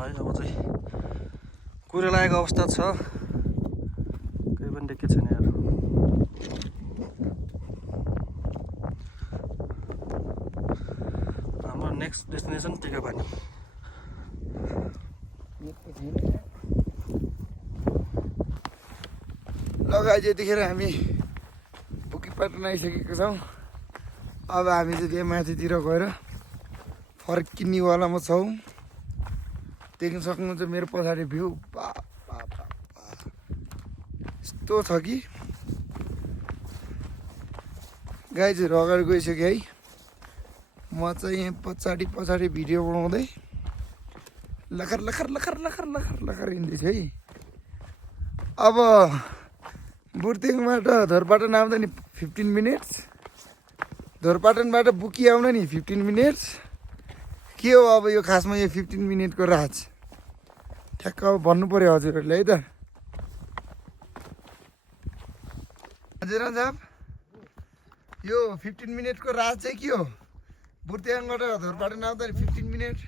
है। अब चाहिँ कुरो लागेको अवस्था छ, केही पनि देखेको छैन यार। हाम्रो नेक्स्ट डेस्टिनेसन टिकापानी। लगाइ यतिखेर हामी बुकिपाटन आइसकेका छौँ। अब हामी चाहिँ त्यहाँ माथितिर गएर फर्किनेवालामा छौँ। देख्न सक्नुहुन्छ मेरो पछाडि भ्यू यस्तो छ कि गाइजहरू अगाडि गइसक्यो है। म चाहिँ यहाँ पछाडि भिडियो बनाउँदै लखर लखर लखर लखर लखर लखर हिँड्दैछु है। अब बुर्तिङबाट धोरपाटन आउँदा नि 15 मिनट्स, धोरपाटनबाट बुकी आउन नि 15 मिनट्स। के हो अब यो खासमा यो 15 मिनटको राज ठ्याक्क अब भन्नु पर्यो हजुरहरूले है त। हजुर साहब, यो 15 मिनटको राज चाहिँ के हो? बुर्तिङबाट धोरपाटन आउँदा 15 मिनट,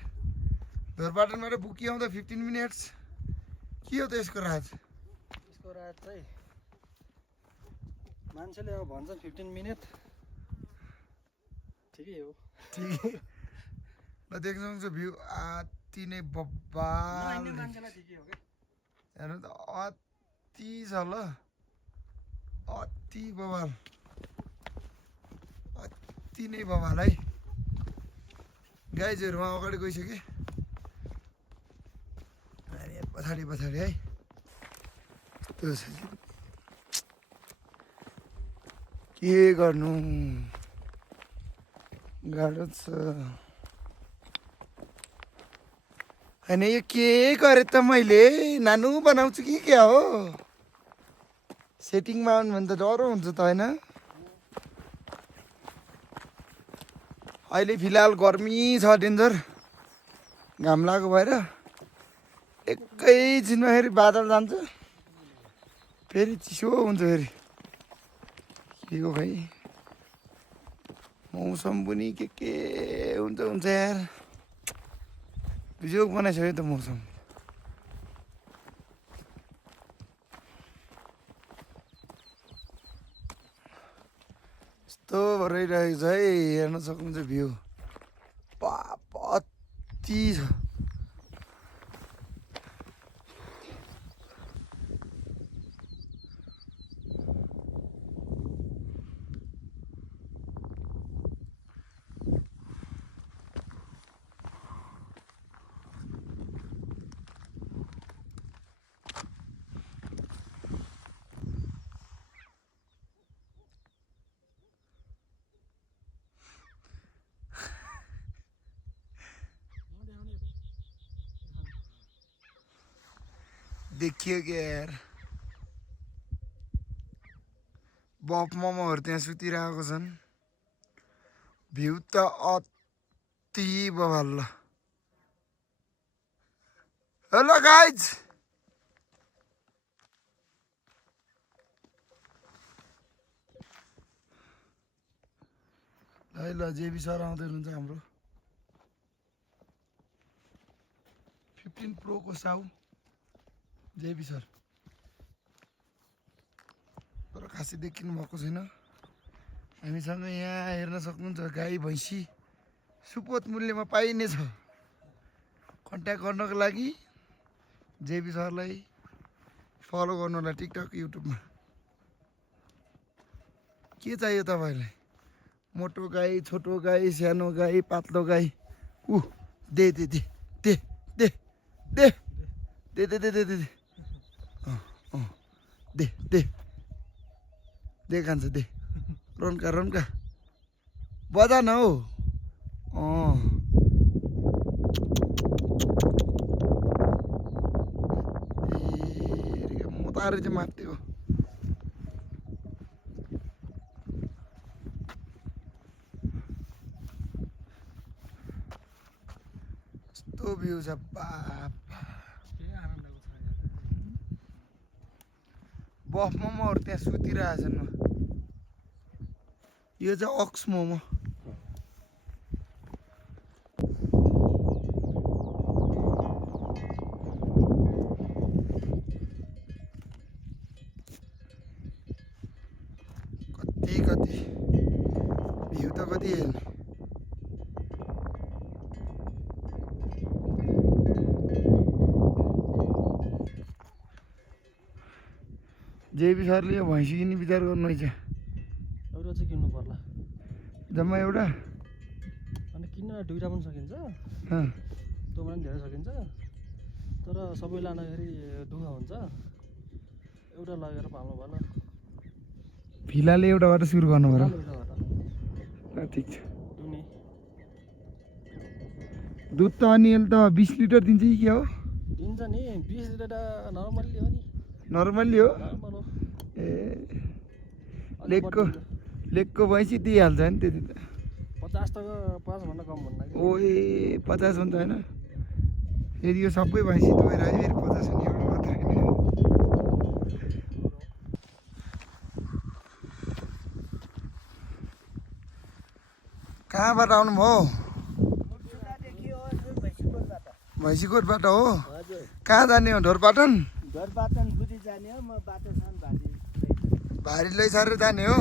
धोरपाटनबाट बुकी आउँदा 15 मिनट्स, के हो त यसको राज? यसको रात चाहिँ मान्छेले अब भन्छन् 15 मिनट ठिकै हो। ठिकै ल देख्न सक्नुहुन्छ भ्यू अति नै बब्बाल हेर्नु त, अति छ ल, अति बबाल, अति नै बबाल है। गाइजहरू उहाँ अगाडि गइसके, पछाडि है। त्यो छ के गर्नु, गाह्रो छ। होइन यो के गरेँ त मैले, नानु बनाउँछु कि क्या हो? सेटिङमा आउनु भने त डह्रो हुन्छ त होइन? अहिले फिलहाल गर्मी छ डेन्जर, घाम लागेको भएर एकैछिनमा फेरि बादल जान्छ, फेरि चिसो हुन्छ फेरि। के हो खै, मौसम पनि के हुन्छ यार, बिजोग बनाइसक्यो त मौसम। यस्तो भइरहेको छ है, हेर्न सक्नुहुन्छ भ्यू अति छ। देखियो क्या यार, बफ मोमोहरू त्यहाँ सुतिरहेको छन्। भ्यू त अति बवाल ल। हेलो गाइज, ल जेबी सर आउँदै हुनुहुन्छ हाम्रो 15 प्रो को साउ जेबी सर। तर खासै देखिनु भएको छैन। हामीसँग यहाँ हेर्न सक्नुहुन्छ गाई भैँसी सुपथ मूल्यमा पाइनेछ। कन्ट्याक्ट गर्नको लागि जेबी सरलाई फलो गर्नु होला टिकटक युट्युबमा। के चाहियो तपाईँलाई? मोटो गाई, छोटो गाई, सानो गाई, पातलो गाई, they they they they they they they they they they they they they they खान्छ दे। रोन्का बजा न हौ। म तारे चाहिँ माथिको यस्तो भ्यू छ बाप। बफ मोमोहरू त्यहाँ सुतिरहेछन्। यो चाहिँ अक्स मोमो। जेबी सरले यो भैँसी किन्ने विचार गर्नुहुन्छ एउटा चाहिँ किन्नु पर्ला जम्मा एउटा अनि किन्न दुईटा पनि सकिन्छ अँ, त्योमा पनि धेरै सकिन्छ तर सबै लाँदाखेरि दुःख हुन्छ एउटा लगेर पाल्नु पर्ला फिलहाल एउटाबाट सुरु गर्नु पर्यो एउटाबाट ल ठिक छ दुनी दुध त अनि यसले त 20 लिटर दिन्छ कि के हो दिन्छ नि 20 लिटर त नर्मल्ली हो नि नर्मल्ली हो नर्मल हो ए अलिक लेकको भैँसी दिइहाल्छ नि त्यति त 50 त 5 भन्दा कम भन्दा कि ओए 50 हुन्छ होइन फेरि यो सबै भैँसी दुहेर है फेरि 50 हुने एउटा मात्रै होइन कहाँबाट आउनुभयो भैँसीकोटबाट हो कहाँ जाने हो ढोरपाटन ढोरपाटन बुढी जाने हो म बाटोसम्म भारी लैसारेर जाने हो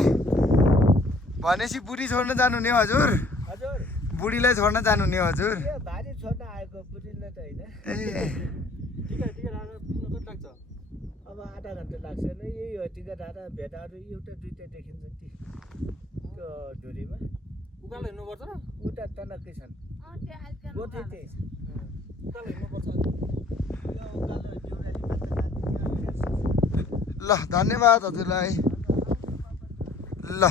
भनेपछि बुढी छोड्न जानु नि हजुर हजुर बुढीलाई छोड्न जानु नि हजुर यो भारी छोड्न आएको बुढीलाई त होइन ए टिकट राखेर पुग्न कति लाग्छ अब आधा घन्टा लाग्छ नि यही हो टिकट हालेर भेटाहरू एउटा दुइटा देखिन्छ त्यो ढुरीमा उकालो हिँड्नुपर्छ र उता तनकै छन् गोठे त्यही छ उकालो हिँड्नुपर्छ यो उकालो जोरालीमा त ल धन्यवाद हजुरलाई ल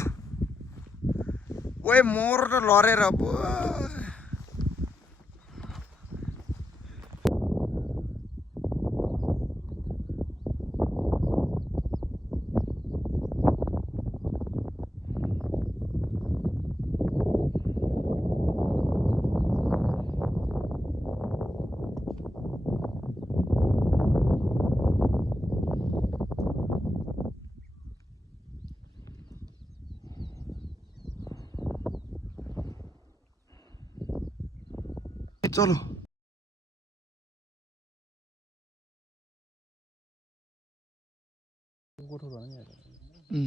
ओए मोर त लरेर पो चलो गोठो भन नि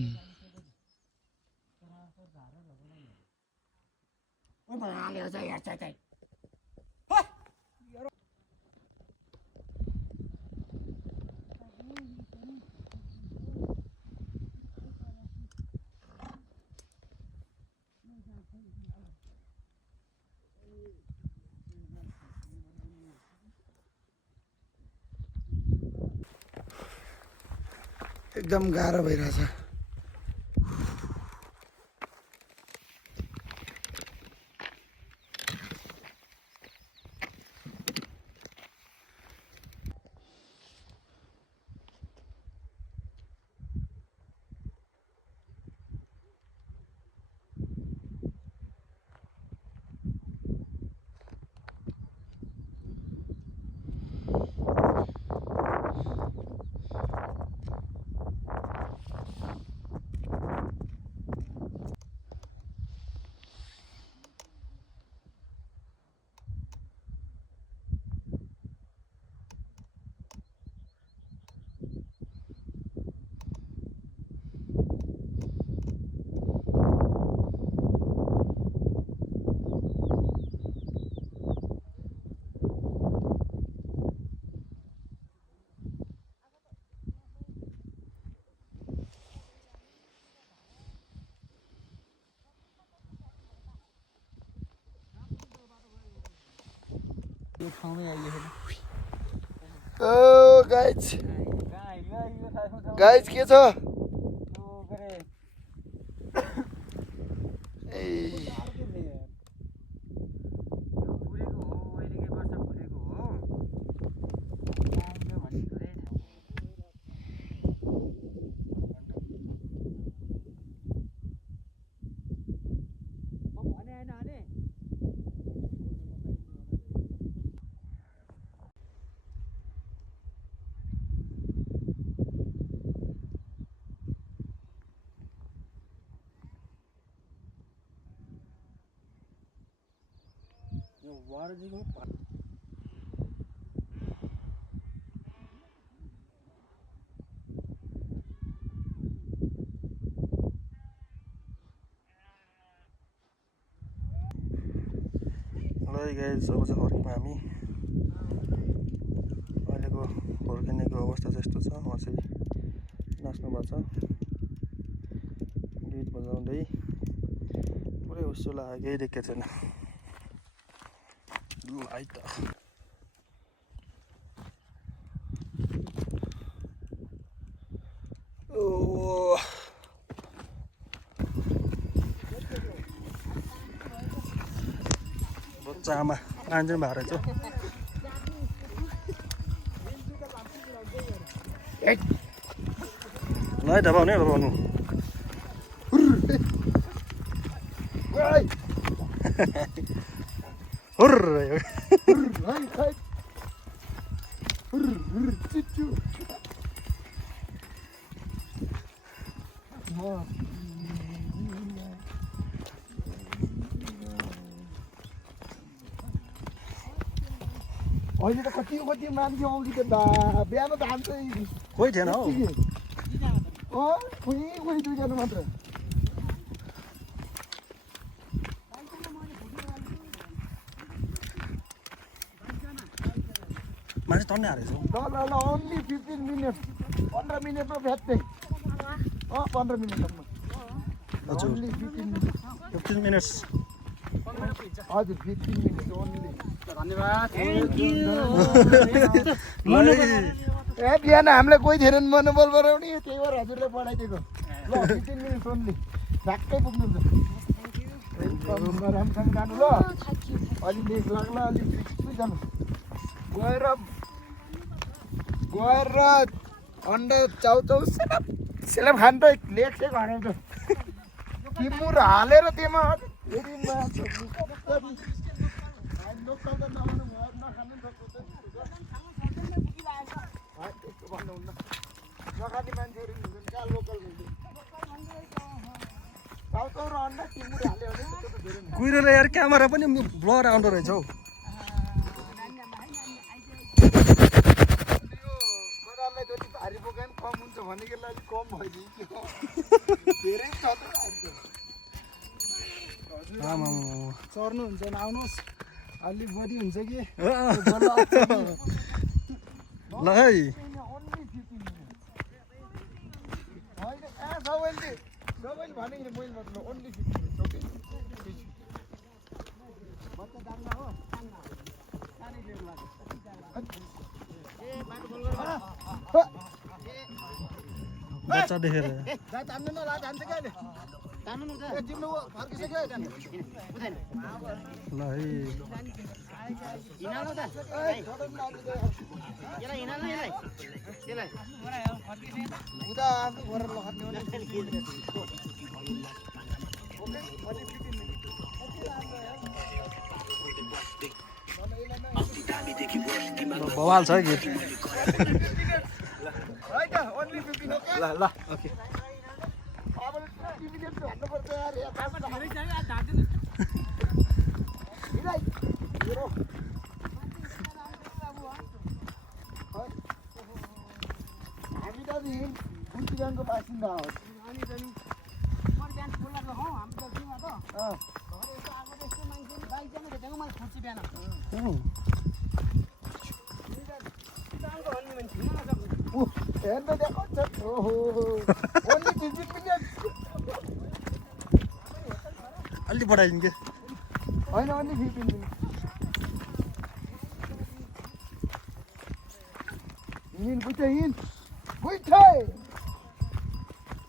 एकदम गाह्रो भइरहेछ यो ठाउँमै आइयो ओ गाइज गाइज के छ ए वारजीको ल गाइस अब चाहिँ फर्क्यौँ हामी अहिलेको हुर्किनेको अवस्था चाहिँ यस्तो छ उहाँ चाहिँ नाच्नु भएको छ गीत बजाउँदै पुरै उसो लाग्यो केही देखेको छैन लाइट बच्चामा आन्जन भएर चाहिँ ल है दबाउनु है दबाउनु अहिले त कति कति मान्छे आउँछ त बा बिहान त हान्छ कोही थिएन हौ खोइ खोइ दुईजना मात्र मान्छे टन्ने हारेको छ ल ओन्ली 15 मिनट 15 मिनटमा भेट्दै 15 मिनटसम्म हजुर ओन्ली 15 मिनट 15 मिनट्स हजुर 15 मिनट ओन्ली धन्यवाद ए बिहान हामीलाई कोही थिएन मनोबल बढाउने त्यही भएर हजुरले बढाइदिएको ल 15 मिनट ओन्ली ठ्याक्कै पुग्नुहुन्छ राम्रोसँग जानु ल अलि लेख लाग्ला अलि छिटै जानु गएर अन्डा चाउचाउ सेलप खानु त लेख चाहिँ हराउँछ किमुर हालेर त्यसमा फेरि नखाने मान्छेहरू हुन्छन् कहाँ लोकल चाउचाउ र अन्डा किमुर हाल्यो भने त्यो त धेरै कुहिरोले यार क्यामेरा पनि ब्लर आउँदो रहेछ हौ बजारलाई जति भारी बोकायो पनि कम हुन्छ भनेको अलिक कम भइदियो धेरै छ चढ्नुहुन्छ भने आउनुहोस् अलिक बढी हुन्छ कि ल है सबैले भने मैले मतलब ओन्ली 15 हो बच्चा देखेर जान्दैन ल जान्छ क्या अहिले जान्नु न तिम्रो फर्किसक्यो ल है हिँडाल्नु त यसलाई हिँडाल्नु यसलाई उता आफू गरेर लखट्ने बवाल छ गीत है त ओन्ली 15 ओके ल ओके अब टिभीले भन्नुपर्छ यार हामी त कुर्तिगाङको बासिन्दा हो हेर्न देखाउँछ ओहो ओन्ली 15 मिनट अलि बढाइदिनु के होइन ओन्ली 15 मिनट हिँड बुझ्छ हिँड बुझ्छ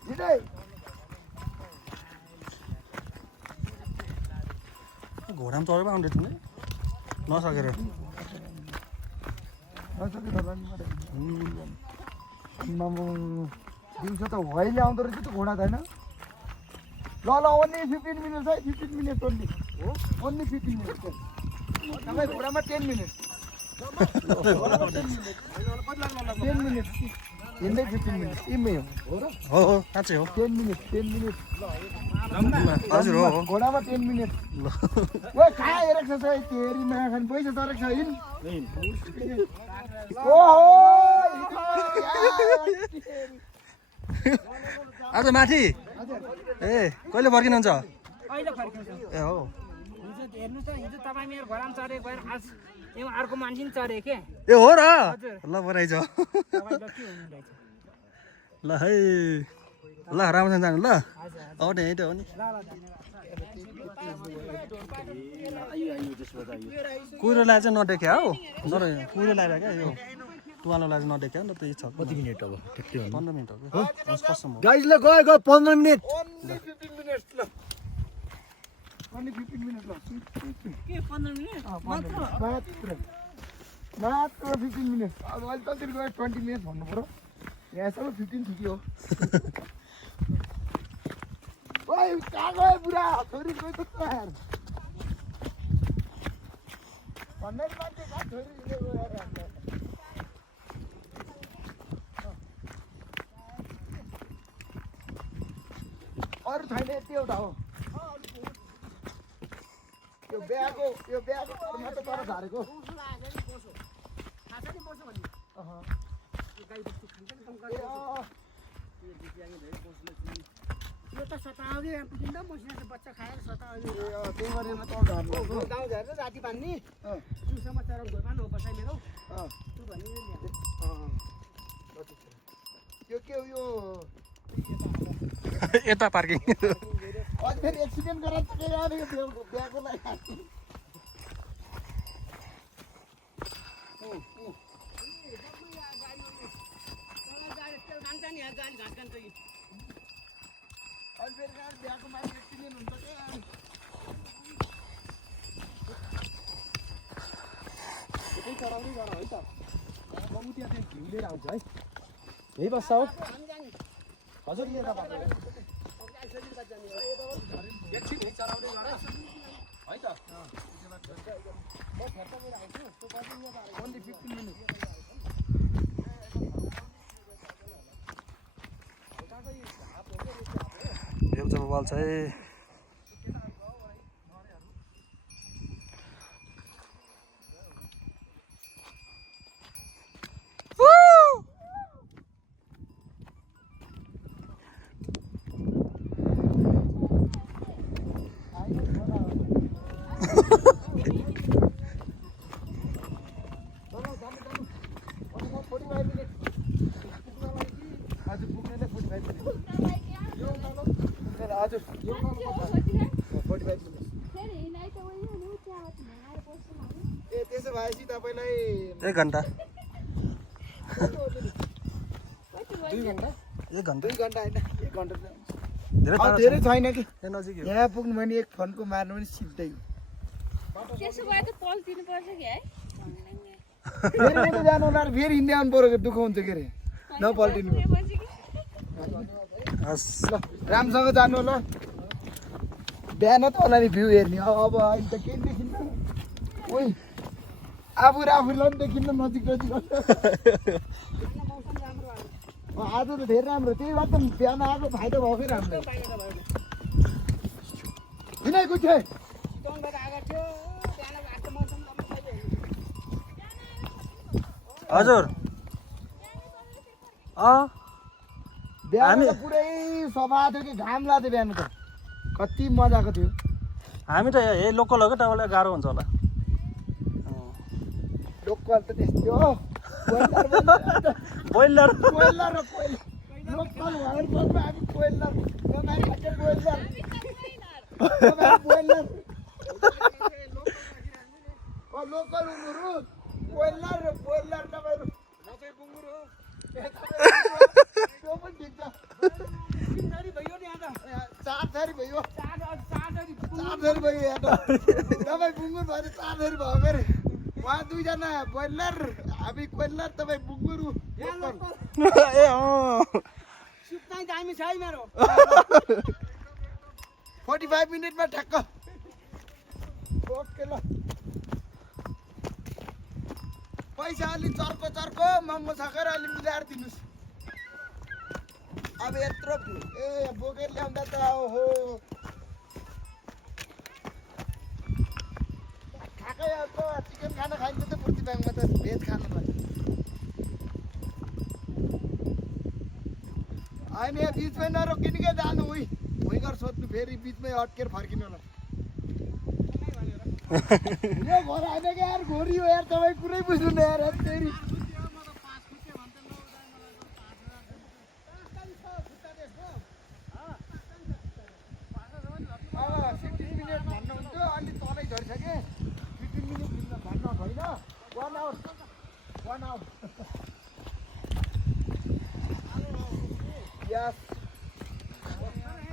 हिँडै घोडामा चढेर आउँदै थिएन नसकेर दिउँसो त होइन आउँदो रहेछ त घोडा छैन ल ओन्ली 15 मिनट है 15 मिनट ओन्ली हो ओन्ली 15 मिनट तपाईँ घोडामा 10 मिनट 10 मिनट हिँड्दै 15 मिनट यिमै हो र हो साँच्चै हो 10 मिनट हजुर हो घोडामा 10 मिनट ल ओ कहाँ हेरेको छ तेरी माया खाने पैसा तरेको छ हिँड ओहो आज माथि ए कहिले फर्किनुहुन्छ अहिले फर्किन्छ ए हो हिजो हेर्नुहोस् त हिजो तपाईँ मेरो घरमा चढेको भएर आज यहाँ अर्को मान्छे पनि चढे के ए हो र हजुर ल बधाई छ तपाईँ लकी हुनुहुँदैछ ल है ल राम्रोसँग जानु ल हो नि यही त हो नि कुहिरोलाई चाहिँ नदेख्या हौ तर कुहिरो लगाएर क्या यो तुवालोलाई चाहिँ नदेख्या नि त त्यही छ कति मिनट अब 15 मिनट हो कि कसम हो गाइज ल गयो 15 मिनट Only 15 minutes ल Only 15 minutes ल के 15 मिनेट मात्र 15 minutes अब अहिले कति गयो 20 minutes भन्नु पर्यो यहाँसम्म 15 ठिकै हो ओइ कहाँ गयो बुढा छोरी गयो त यार भन्दै मान्छे कहाँ छोरी गयो यार अरू छैन यति एउटा हो यो बिहाको मात्र पर झारेको यो त सताउने पुगिन्छ मसिना बच्चा खाएर सताउने त्यही गरेर त झार्नु गाउँ झरेर राति बान्ने जुसम्म चराउ घोर पार्नु हो बसाइ मेरो तँ भन्ने यो के हो यो यता पार्किङ अझ फेरि एक्सिडेन्ट गराएर बिहाको लागि बिहाको मान्छे एक्सिडेन्ट हुन्छ यतै चराउँदै गर है त बाबु त्यहाँ चाहिँ घिउ लिएर आउँछ है यही बस्छ हो हजुर यता एकछिन है चराउँदै गर है त Only 15 minutes. यो जब बल्छ है त्यसो भएपछि तपाईँलाई 1 घन्टा 2 घन्टा 1 घन्टा 2 घन्टा होइन 1 घन्टा धेरै धेरै छैन कि ए नजिक हो यहाँ पुग्नु भने एक फोनको मार्नु पनि सिधै हो त्यसो भए त पल दिनुपर्छ कि है फेरि उता जानु होला फेरि हिँड्दै आउनु पऱ्यो दुःख हुन्छ के अरे नपल्टिनु हस् ल राम्रोसँग जानु होला बिहान त होला नि भ्यू हेर्ने अब अहिले त केही देखिन्न ओइ आफूलाई पनि देखिन्न नजिक नजिक आज त धेरै राम्रो त्यही भएर त बिहान आएको फाइदा भएकै राम्रो किन कुछ हजुर बिहान त पुरै सफा थियो कि घाम लाग्थ्यो बिहान त कति मजाको थियो हामी त यही लोकल हो कि तपाईँलाई गाह्रो हुन्छ होला लोकल त त्यस्तै हो बोइलर कोइलर र कोइलर लोकल भएर बस्नु हामी कोइलर तपाईँ खान्छ कोइलर तपाईँ कोइलर लोकल उनीहरू कोइलर र कोइलर तपाईँहरू नचाहिँ बुङ्गुर हो त्यो पनि ठिक छ 3 थरी भयो नि यहाँ त 4 थरी भयो 4 थरी 4 थरी भयो यहाँ त तपाईँ बुङ्गुर भएर 4 थरी भयो अरे उहाँ 2 जना बोइलर हामी कोइलर तपाईँ बुङ्गुर ए सुत्नै दामी छ है मेरो 45 मिनटमा ठ्याक्क ओके ल पैसा अलि चर्को महँगो छ कर अलि मिलाएर दिनुहोस् अब यत्रो ए बोकेर ल्याउँदा त ओहो खाएकै अर्को चिकन खाना खाइन्छ त पूर्ति ब्याङ्कमा त भेज खानु भयो होइन यहाँ बिचमै नरोकिनुकै जानु उही घर सोध्नु फेरि बिचमै अट्केर फर्किनु होला यो घर होइन कि यार घोरी हो यार तपाईँ कुरै बुझ्नु न यार फेरि बनाऊ यस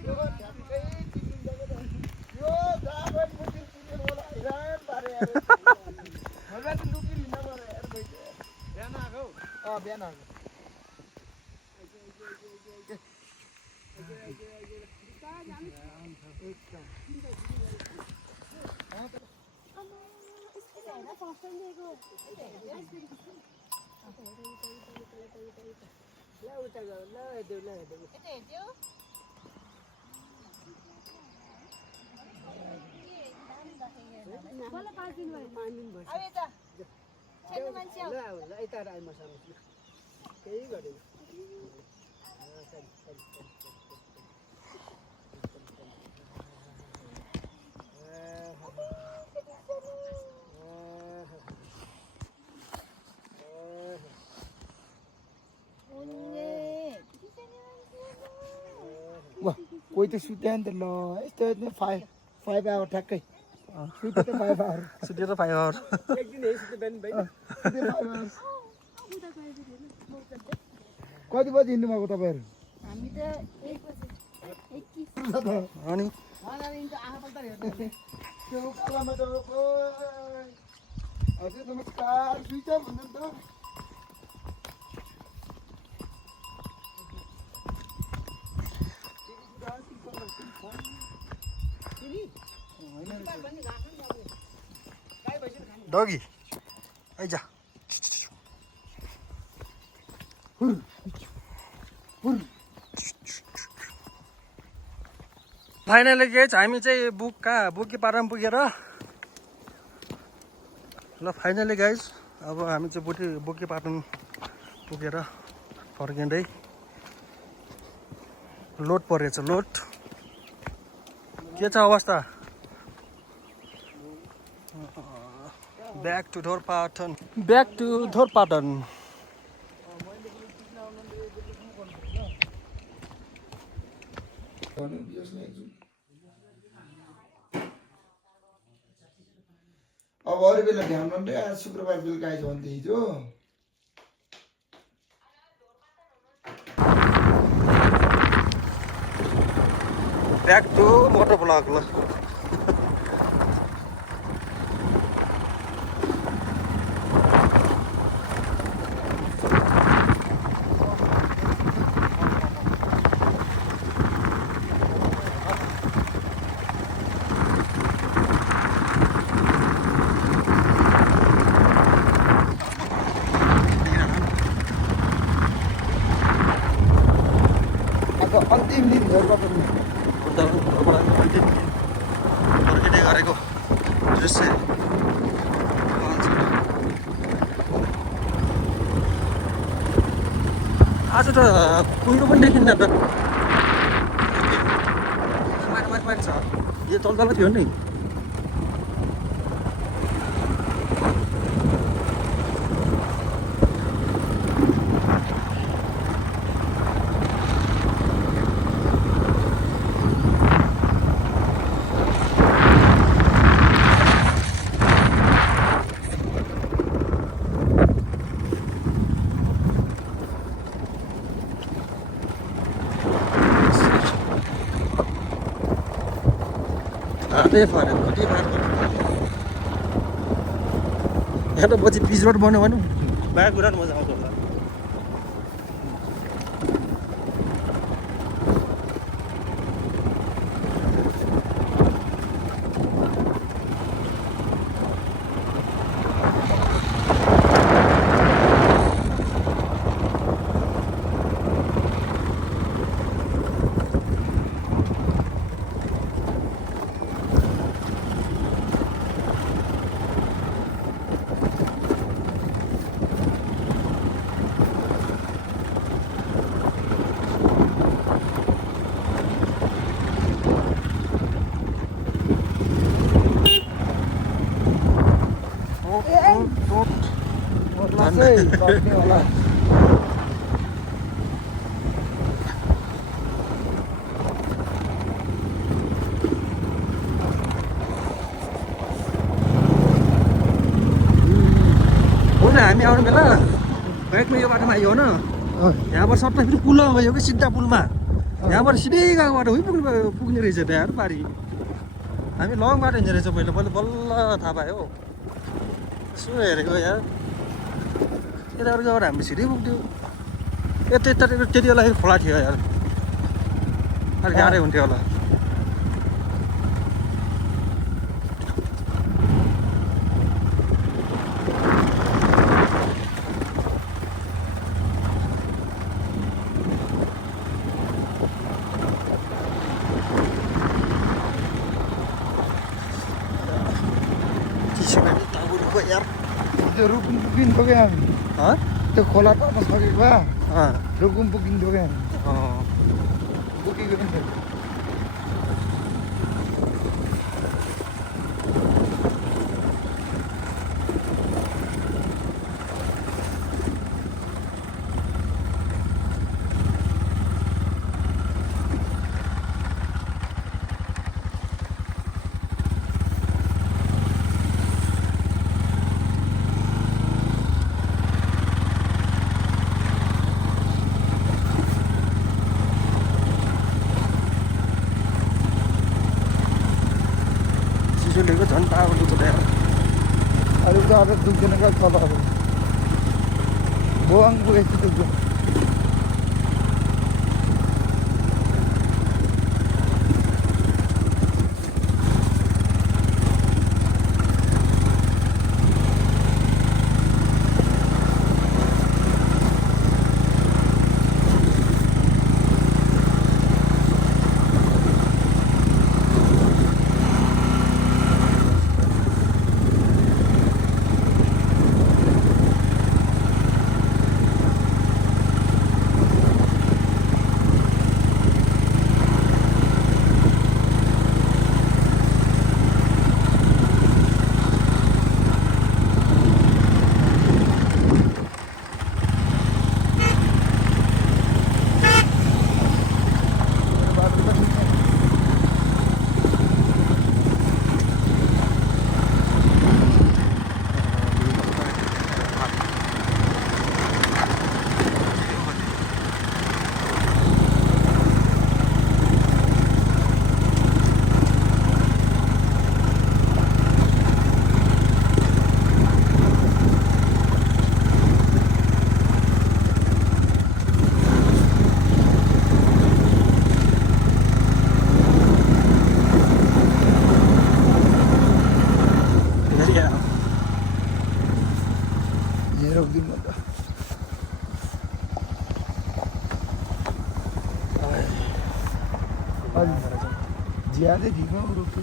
यो ठ्याक्कै तिमीले जग्गा यो जाबन मुटिल तिमीले होला हैरान पारे यार मलाई त लुकी लिन पर्यो यार बैठे बिहान आएको बिहान आएको केही गरेन कोही त सुत्यो नि त ल यस्तो 5 आवर ठ्याक्कै सुत्यो त 5 आवर सुतेर 5 आवर एक दिन हेर्छु बिहान भाइ कति बजी हिँड्नु भएको तपाईँहरू हामी त 1 बजे 21 अनि हजुर नमस्कार स्विच अफ भन्नु त डगी आइजा फाइनली गेज हामी चाहिँ बुकी पारामा पुगेर ल फाइनली गाइज अब हामी चाहिँ बुकी पाटन पुगेर फर्किँदै लोड परेछ लोड के छ अवस्था ब्याक टु धोरपाटन अब अरू बेला ध्यान गर्दै आज शुक्रबार बेलुका आइज भन्दै हिजो ब्याक टु मोटर ब्लक ल अन्तिम दिन धोरपाटन फर्किँदै गरेको दृश्य आज त कुहिरो पनि देखिन्न त माथि छ यो तल थियो नि यहाँ त पछि पिच रोड बन्यो भने बाहिर कुरा मजा आउँछ होला होला हामी आउने बेला बाइकमा यो बाटोमा आयो होइन यहाँबाट सट्टा फेरि पुलमा भयो कि सिधा पुलमा यहाँबाट सिधै गएको बाटो पुग्ने रहेछ त यार पारि हामी लङ बाटो हिँड्ने रहेछ पहिला बल्ल थाहा पायो हो यसो हेरेको यार यताबाट गएर हामी छिटै पुग्थ्यो त्यति बेला खोला थियो यार अलिक गाह्रै हुन्थ्यो होला यार त्यो रुकुम पुगिन्थ्यो क्या हामी त्यो खोला तर्न सकेको भए रुकुम पुगिन्थ्यो क्या पुगेको पनि चिसोलेको झन् टाढो दुख्छ त यार अलिक त अझ दुख्दैन क्या तलहरू बोवाङ पुगेपछि दुख्छ रोकिदिनु त ज्यादै ढिलो रोक्छु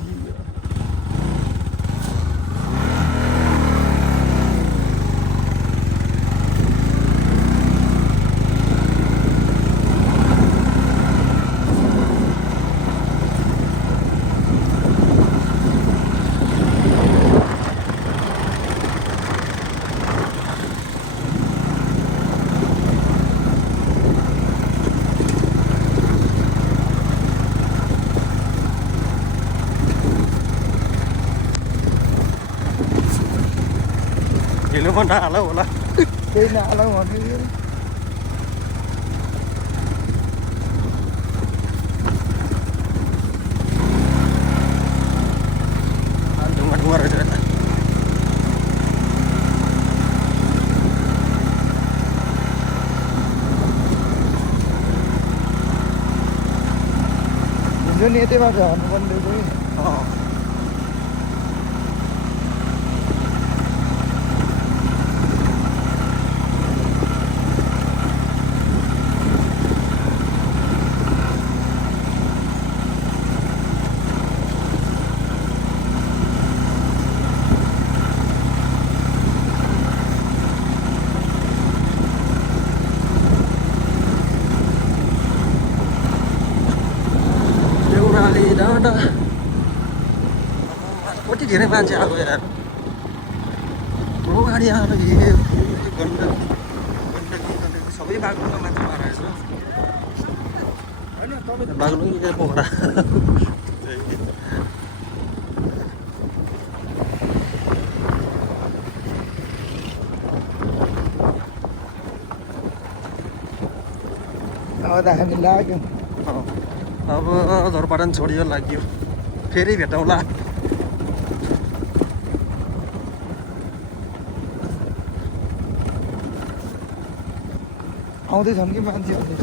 हिँड्नु पनि नहाल होला केही नहाल भन्यो ढुङ्गा ढुङ्गा रहेछ यता हिजो नि यतैबाट हाल्नुपर्ने रहेछ कति धेरै मान्छे आएको यार ठुलो गाडी आएर गण्डकी सबै बागलुङमा मान्छे मारेको छ बागलुङ पोखरा अब त हामी लाग्यौँ अब झोरपाटन छोडियो लाग्यो फेरि भेटौँला आउँदैछन् कि मान्छे आउँदैछ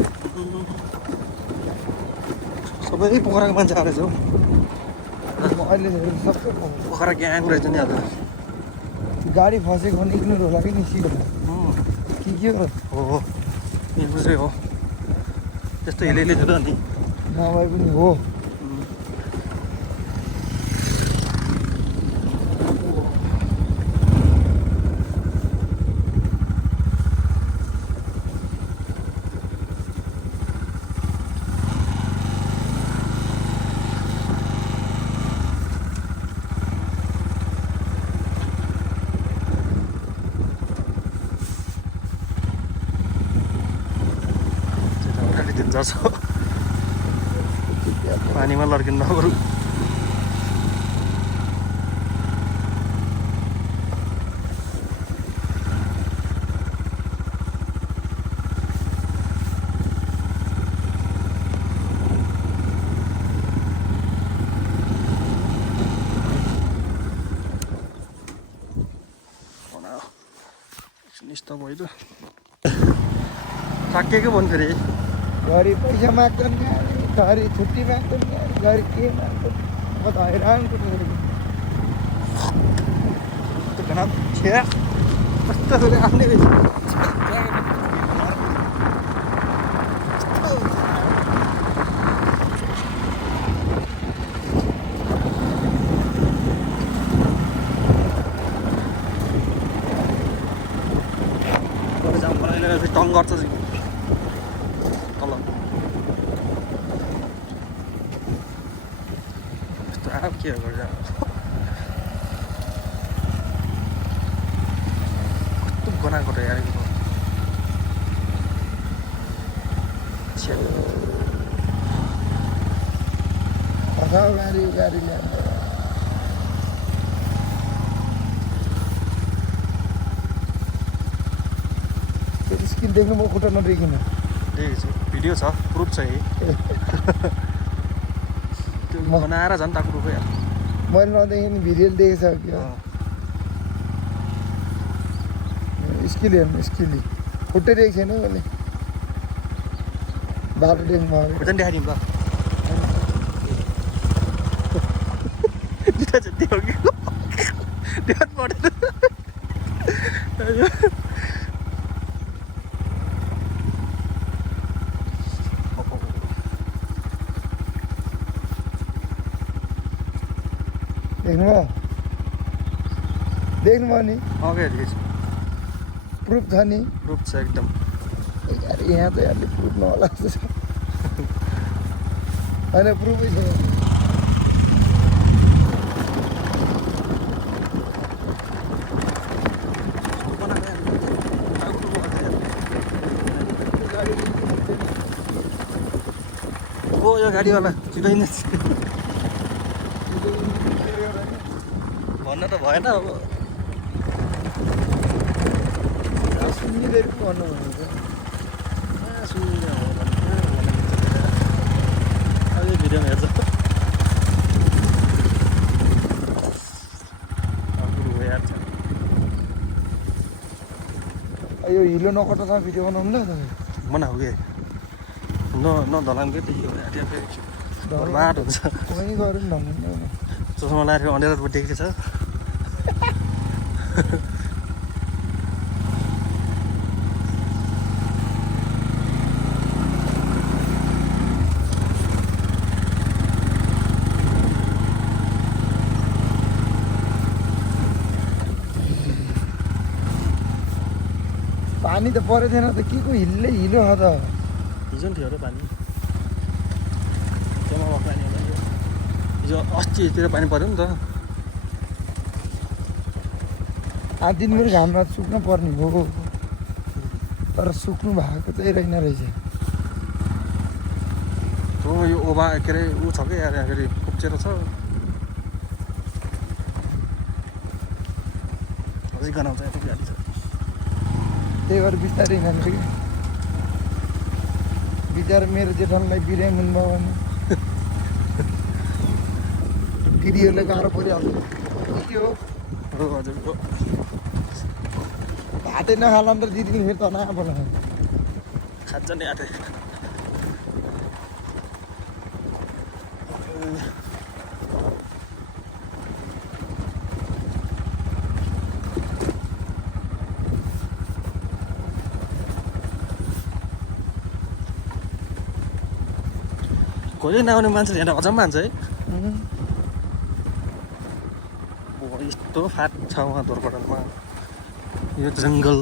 सबै पोखराको मान्छे आएछ हौ म अहिले सबै पोखरा ग्याङ रहेछ नि आज गाडी फसेको भने इग्नोर होला कि नि सिधो के हो हो यो चाहिँ हो त्यस्तो हिलै छ त नि नभए पनि हो छ पानीमा लड्किनु नबरु निस्ता भयो थाकेको भन्नु फेरि घरि पैसा माग्छन् घरि छुट्टी माग्छन् घरि के माग्छन् म त हैरान कस्तो आउने टङ गर्छ तल यस्तो आराम के गर्छ कस्तो गनाएको त यार गाडी ल्याएर स्किन देख्नु म खुट्टा नदेखिन देखेको छु भिडियो छ प्रुफ छ यही त्यो बनाएर झन् टाक्नु गयो मैले नदेखि भिडियो देखिसक्यो स्किल हेर्नु स्किली खुट्टै देखेको छैन मैले बाटो देख्नु खुट्टा देखाइदिउँ ल जुत्ता चाहिँ त्यो कि त्यो पढेर देख्नुभयो नि अगाडि देखेछु प्रुफ छ नि प्रुफ छ एकदम यार यहाँ त यहाँले प्रुफ नहोला जस्तो छ होइन प्रुफै छ ओ यो गाडीवाला छिटो हिँड्नु भन्न त भएन अब सुन्ने भन्नु भनेको सुन्ने अझै भिडियोमा हेर्छ यो हिलो नकटासँग भिडियो बनाउनु ल तपाईँ मना हो कि न धलानकै देखियो बाटो हुन्छ कोही गरौँ भन्नु चस्मा लगाएर अँध्यारो देखेको छ पानी त परेको थिएन त के को हिलो हिलो छ त हिजो पनि थियो र पानी त्यहाँ पानी हिजो अस्तितिर पानी पऱ्यो नि त आज दिनभरि घाममा सुक्न पर्ने हो तर सुक्नु भएको चाहिँ रहेन रहेछ हो यो ओभा के अरे ऊ छ कि यार फेरि कुप्चेर छ अझै गनाउँछ यता गाडी छ त्यही भएर बिस्तारै हिँड्नु कि बिचार मेरो जेठानलाई बिरामी हुनुभयो भने दिदीहरूले गाह्रो परिहाल्छ के हो हजुर भातै नखाला अन्त दिदीले फेरि तनाव बोलायो खान्छ नि आँटे कोही नआउने मान्छेले हेरेर अचम्म मान्छ है यस्तो फाट छ उहाँ दुर्घटनामा यो जङ्गल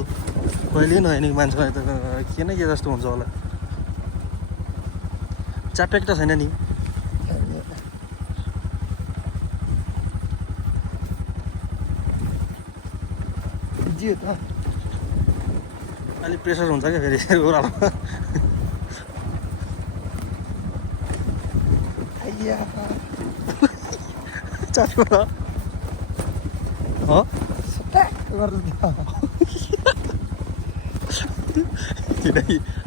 कहिले नहेर्ने मान्छेलाई त के न के जस्तो हुन्छ होला च्यापेक त छैन नि जे त अलिक प्रेसर हुन्छ क्या फेरि ओह्रालोमा आइया चापेको हो सट्याक गरेर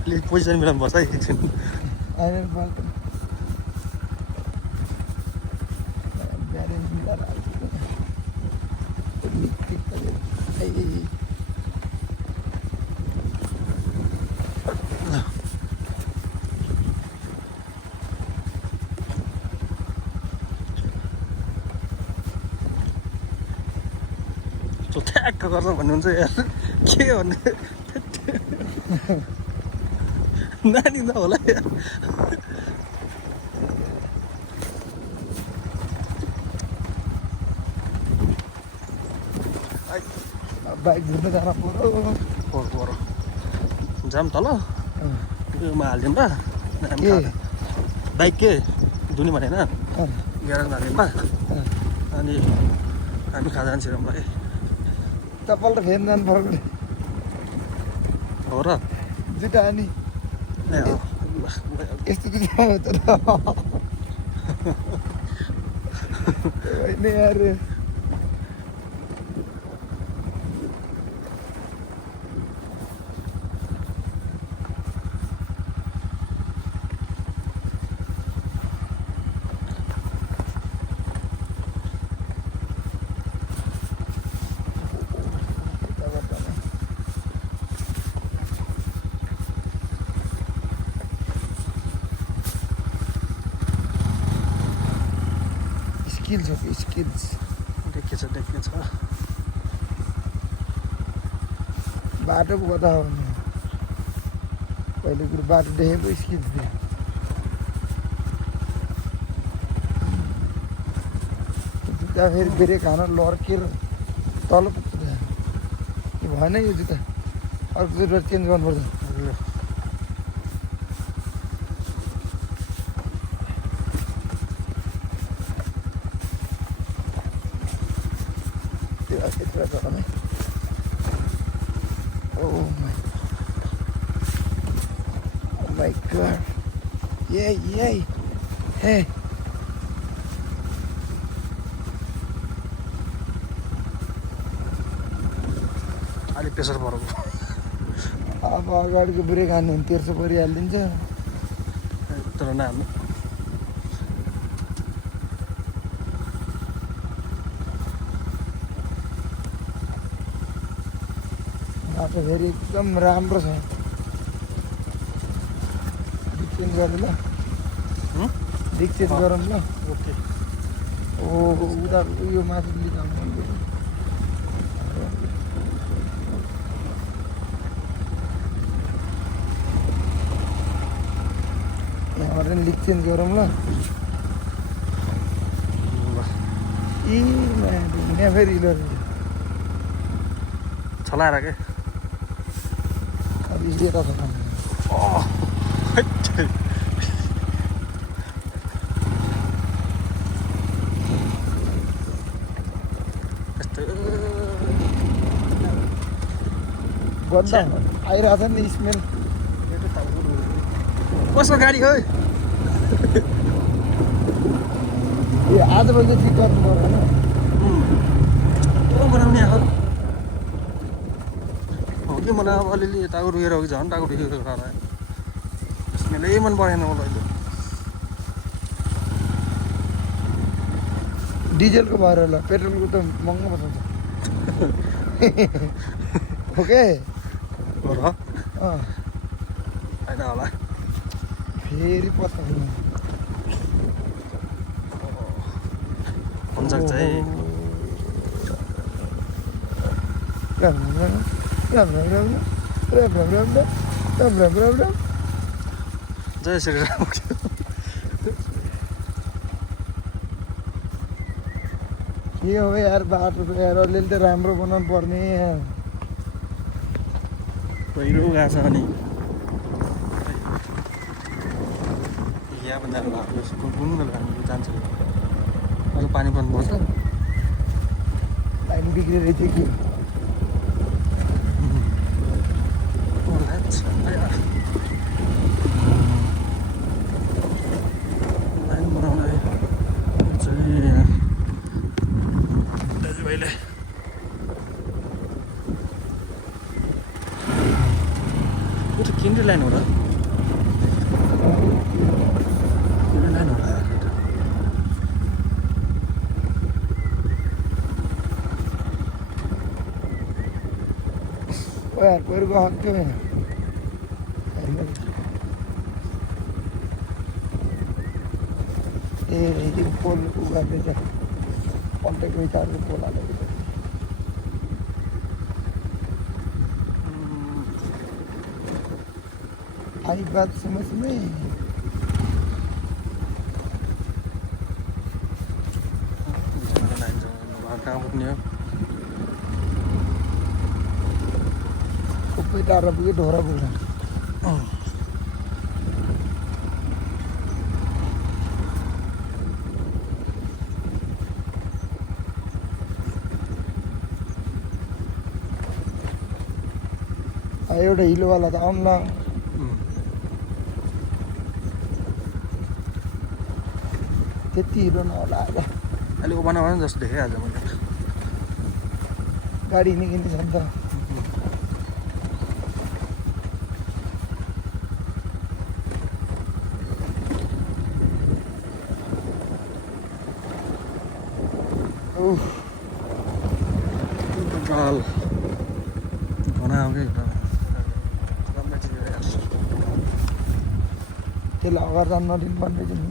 अलिक पोजिसन मिलाउनु पर्छ है एकछिन आएर बाल्टो ब्यालेन्स मिलाएर ठ्याक्क गर्छ भन्नुहुन्छ यार के भन्ने नानी नहोला यार बाइक घुम्न जान पर जाम तल उयोमा हालिदिउँ र बाइक के धुने भनेन ग्यारेजमा हालिदिउँ बा अनि हामी खाजा छिरौँ ल चप्पल त फेर्न जानु पर्यो हो र जुत्ता अनि ए हो यस्तो जुत्ता हो त होइन यार स्किल्स हो स्किल्स देखेछ बाटोको कता हो भने पहिले कुरो बाटो देखेको स्किल्स थियो जुत्ता फेरि ब्रेक हान लड्केर तल पुग्छ यो भएन यो जुत्ता अर्को जुत्ता चेन्ज गर्नुपर्छ Oh my god. Yay, yay. Hey. अलिक प्रेसर परेको अब अगाडिको ब्रेक हान्यो भने 1300 परिहालिदिन्छ तर नहाल्नु बाटो फेरि एकदम राम्रो छ डिक चेन्ज गरौँ ल डिक चेन्ज गरौँ ल ओके ओ उता उयो माथि लिँदा यहाँबाट नि लिक चेन्ज गरौँ ल इ यहाँ फेरि हिलो छलाएर के अब हिलेर छ गन्ध आइरहेछ नि स्मेल कसको गाडी हो ए आजभोलि ठिक गर्नु पर्यो होइन बनाउने हो कि मलाई अब अलिअलि यताको रुएर हो कि झन् टाको रुखेर मैले मन परेन मलाई अहिले डिजेलको भएर होला पेट्रोलको त महँगो पर्छ ओके हो र अँ होइन होला फेरि पस्छ हुन्छ चाहिँ राम राम राम राम राम राम राम राम राम राम राम राम जय श्री राम के हो यार बाटो त यार अलिअलि त राम्रो बनाउनु पर्ने पहिरो गएको छ अनि यहाँ भन्दा कुन हामी जान्छ अझ पानी पर्नुपर्छ लाइन बिग्रेर थियो कि लाइन बनाउन चाहिँ दाजुभाइले यो त केन्द्रीय लाइन हो र केन्द्रीय लाइन होला ओ यार पहिरोको हक थियो ए पोल उगार्दैछ कन्ट्याक्ट विचारको पोल हालेको छ आई बात समझ में लाइन कहाँ पुग्ने हो सबै टाढा पुग्यो ढोरा पुग्न एउटा हिलोवाला त आउनु न त्यति हिलो नहोला आज अहिले ओपन भएन जस्तो देखिहाल्छ मैले गाडी निक्लिने छ नि त उफ पेट्रोल घना हो कि त्यसलाई अगाडि जानु नदिनु पर्ने रहेछ नि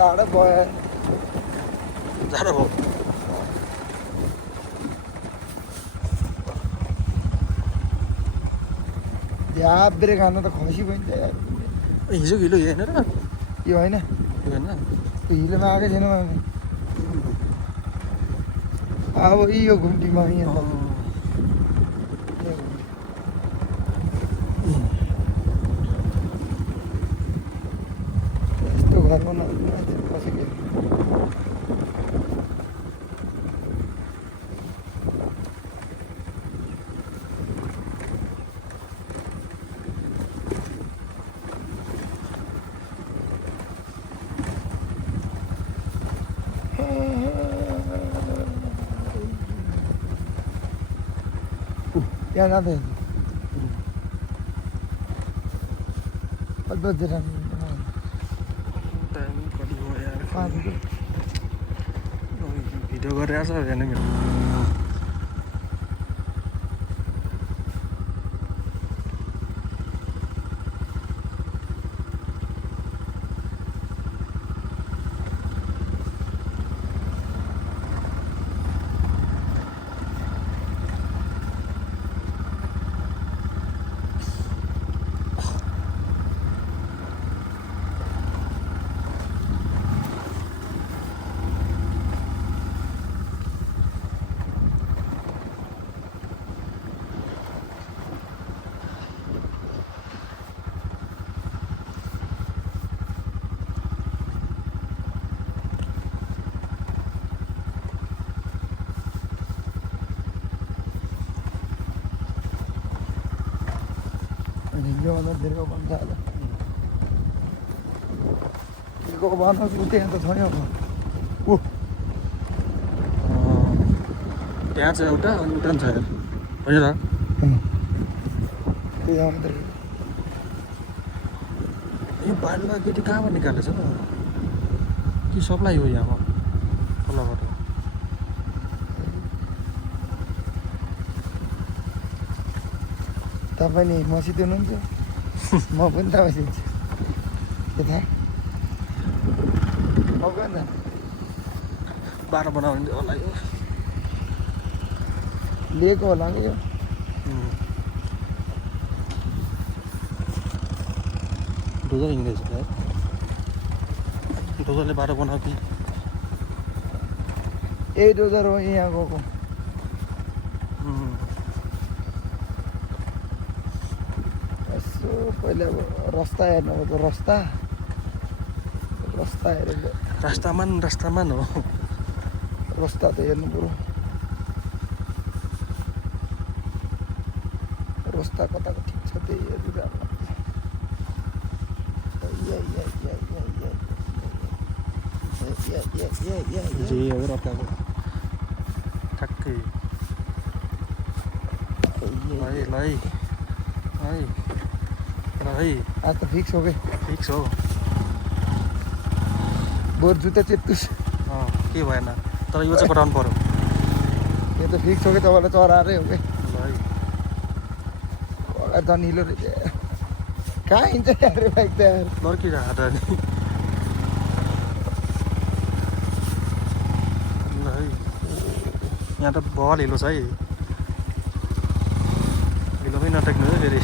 जाडो भयो जाडो भयो झ्याप ब्रेक हान्न त खसी पनि त यार हिजो हिलो हेर्न र यो होइन यो होइन त्यो हिलोमा आएकै छैन अब यो घुम्टीमा यहाँ यस्तो घरमा बसेको यहाँ जाँदै कति बजेर टाइम कति भयो यार 5 बजे भिडियो गरिरहेको छ हेर्नु मेरो त्योभन्दा धेरै ओपन छ होला त्यो ओपनको त्यहाँ त छैन अब ऊ त्यहाँ चाहिँ एउटा अनि उता पनि छ यार होइन र त्यहाँ मात्रै यो बालुवा केटी कहाँबाट निकालेछ र के सप्लाई हो यहाँ तलबाट तपाईँ नि मसित हुनुहुन्छ म पनि तपाईँसित छु के थाहा अब गयो नि त बाटो बनाउने होला यो लिएको होला नि यो डोजर हिँड्दैछ यार डोजरले बाटो बनायो कि यही डोजर हो यहाँ गएको यसो पहिला अब रस्ता हेर्नु पर्छ रस्ता हेरेर रास्तामान हो रस्ता त हेर्नु पऱ्यो रस्ता कताको ठिक छ त्यही हेरिरहेको जे हो रत्ताको ठ्याक्कै है आज त फिक्स हो कि फिक्स हो बोर जुत्ता चेत्तुस के भएन तर यो चाहिँ कटाउनु पर्यो यो त फिक्स हो कि तपाईँलाई चराएरै हो कि ल है अगाडि त निलो रहेछ कहाँ हिँड्छ यार बाइक त यार लड्किरहेको त नि ल है यहाँ त बल हिलो छ है हिलोमै नटेक्नु है फेरि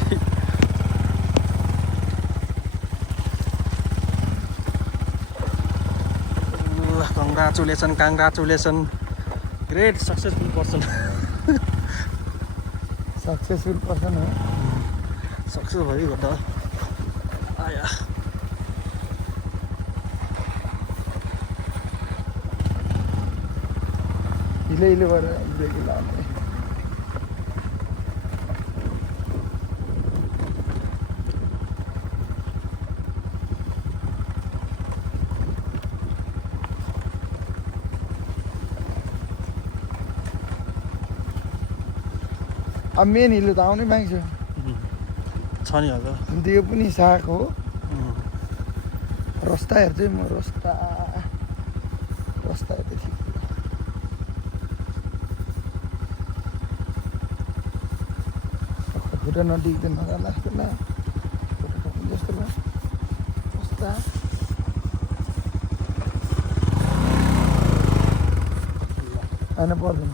congratulation great successful person successful person हो सक्सेस भयो त आया हिलो भएर ब्रेक लाउने अब मेन हिलो त आउनै बाँकी छ नि अब अन्त यो पनि साग हो रस्ता हेर्छु है म रस्ता हेर्दै ठिक खुट्टा नडिक्दै नजाला जस्तो ल खुट्टा ठोक्नु जस्तो ल रस्ता होइन पर्दैन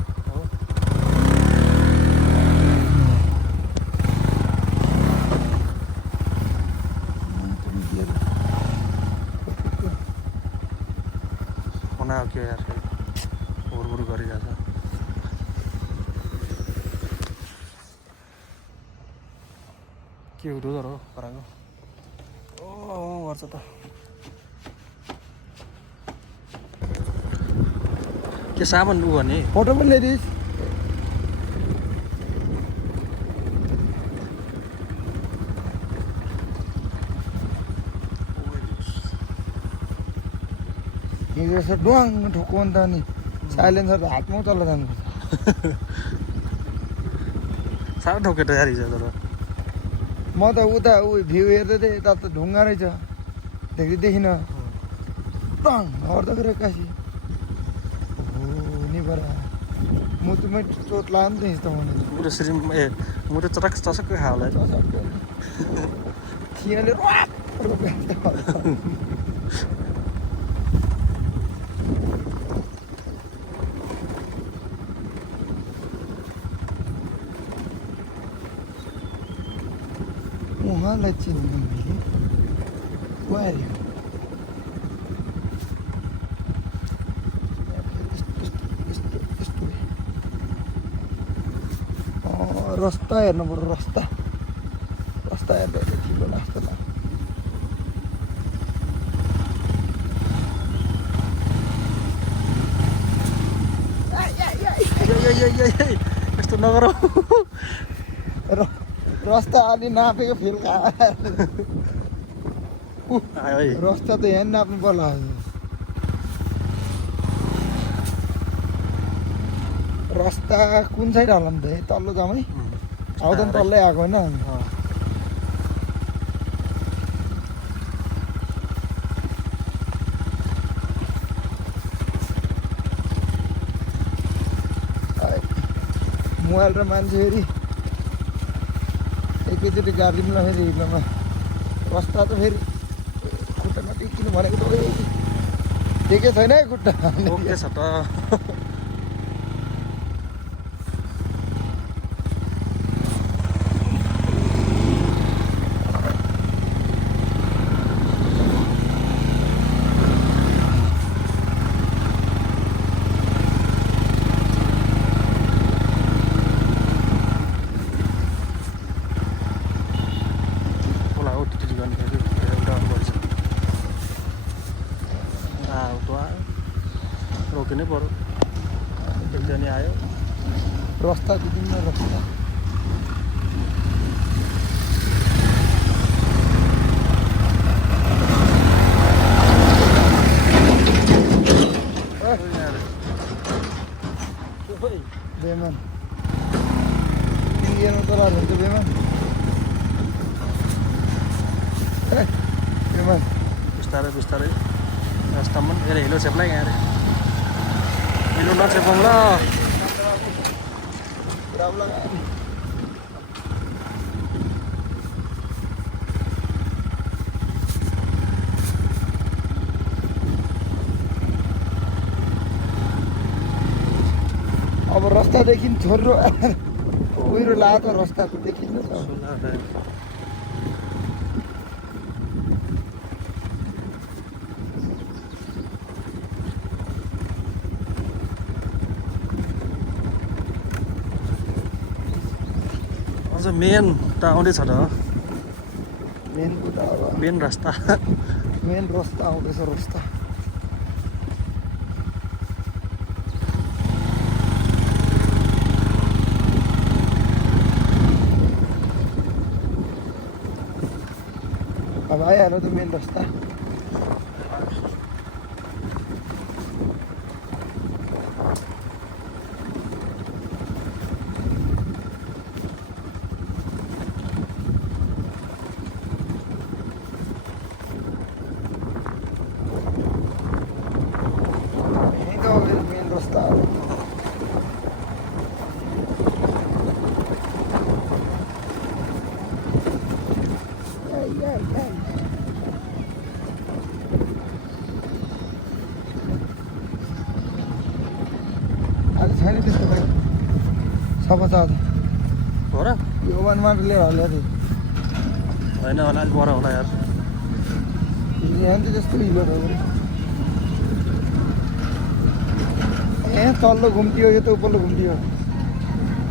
बनायो के यार हुरहुर गरिरहेछ के हो डोजर हो पराको गर्छ त के सामान उ भने फोटो पनि ल्याइदिस् हिजो यसो डुवाङ ठोक्यो भने त अनि साइलेन्सर त हातमा चल्ला जानुपर्छ साह्रो ठोके त यार हिजो तर म त उता भ्यू हेर्दै थिएँ यता त ढुङ्गा रहेछ देखिनँ डुवाङ हर्दाखेरि एक्कासी नि परा मुटुमै चोट लाग्यो नि त यस्तो भने मुटु श्री मुटु चटक चसक्कै खायो होला थियाले उहाँलाई चिन्नु मैले गएर रस्ता हेर्नु पर्यो रस्ता हेर्दा ठिक होला जस्तो लाग्छ यस्तो नगर रस्ता अलि नापेको फेल आयो है रस्ता त यहाँ नाप्नु पर्ला रस्ता कुन साइड होला नि त तल्लो जामै हौ त तल्लै आएको होइन मोबाइल र मान्छे फेरि एकैचोटि गाडी पनि फेरि हिँड्नमा रस्ता त फेरि खुट्टामा टेकिनु भनेको त टेकै छैन है खुट्टा ओके छ त रोकिनै पर्यो एकजना आयो रस्ता दिदिन रस्ता बेमान तिन त हुन्छ बेमान बेमान बिस्तारै बिस्तारै रास्तामा हिलो छेप्ला यहाँ अरे हिलो नछेपौँ ल अब रस्तादेखि छोरो उहिरो लाएको रस्ता देखिन्छ अझ मेन त आउँदैछ त मेन कुरा अब मेन रास्ता मेन रस्ता आउँदैछ रस्ता अब आइहाल्यो त मेन रस्ता मेन रस्ता छैन त्यस्तो त सबै छ हो र यो वानमा लिएर हाल्यो होइन होला अलिक पर होला यार यहाँ त त्यस्तो हिलो छ ए तल्लो घुम्टियो यो त उपल्लो घुम्टियो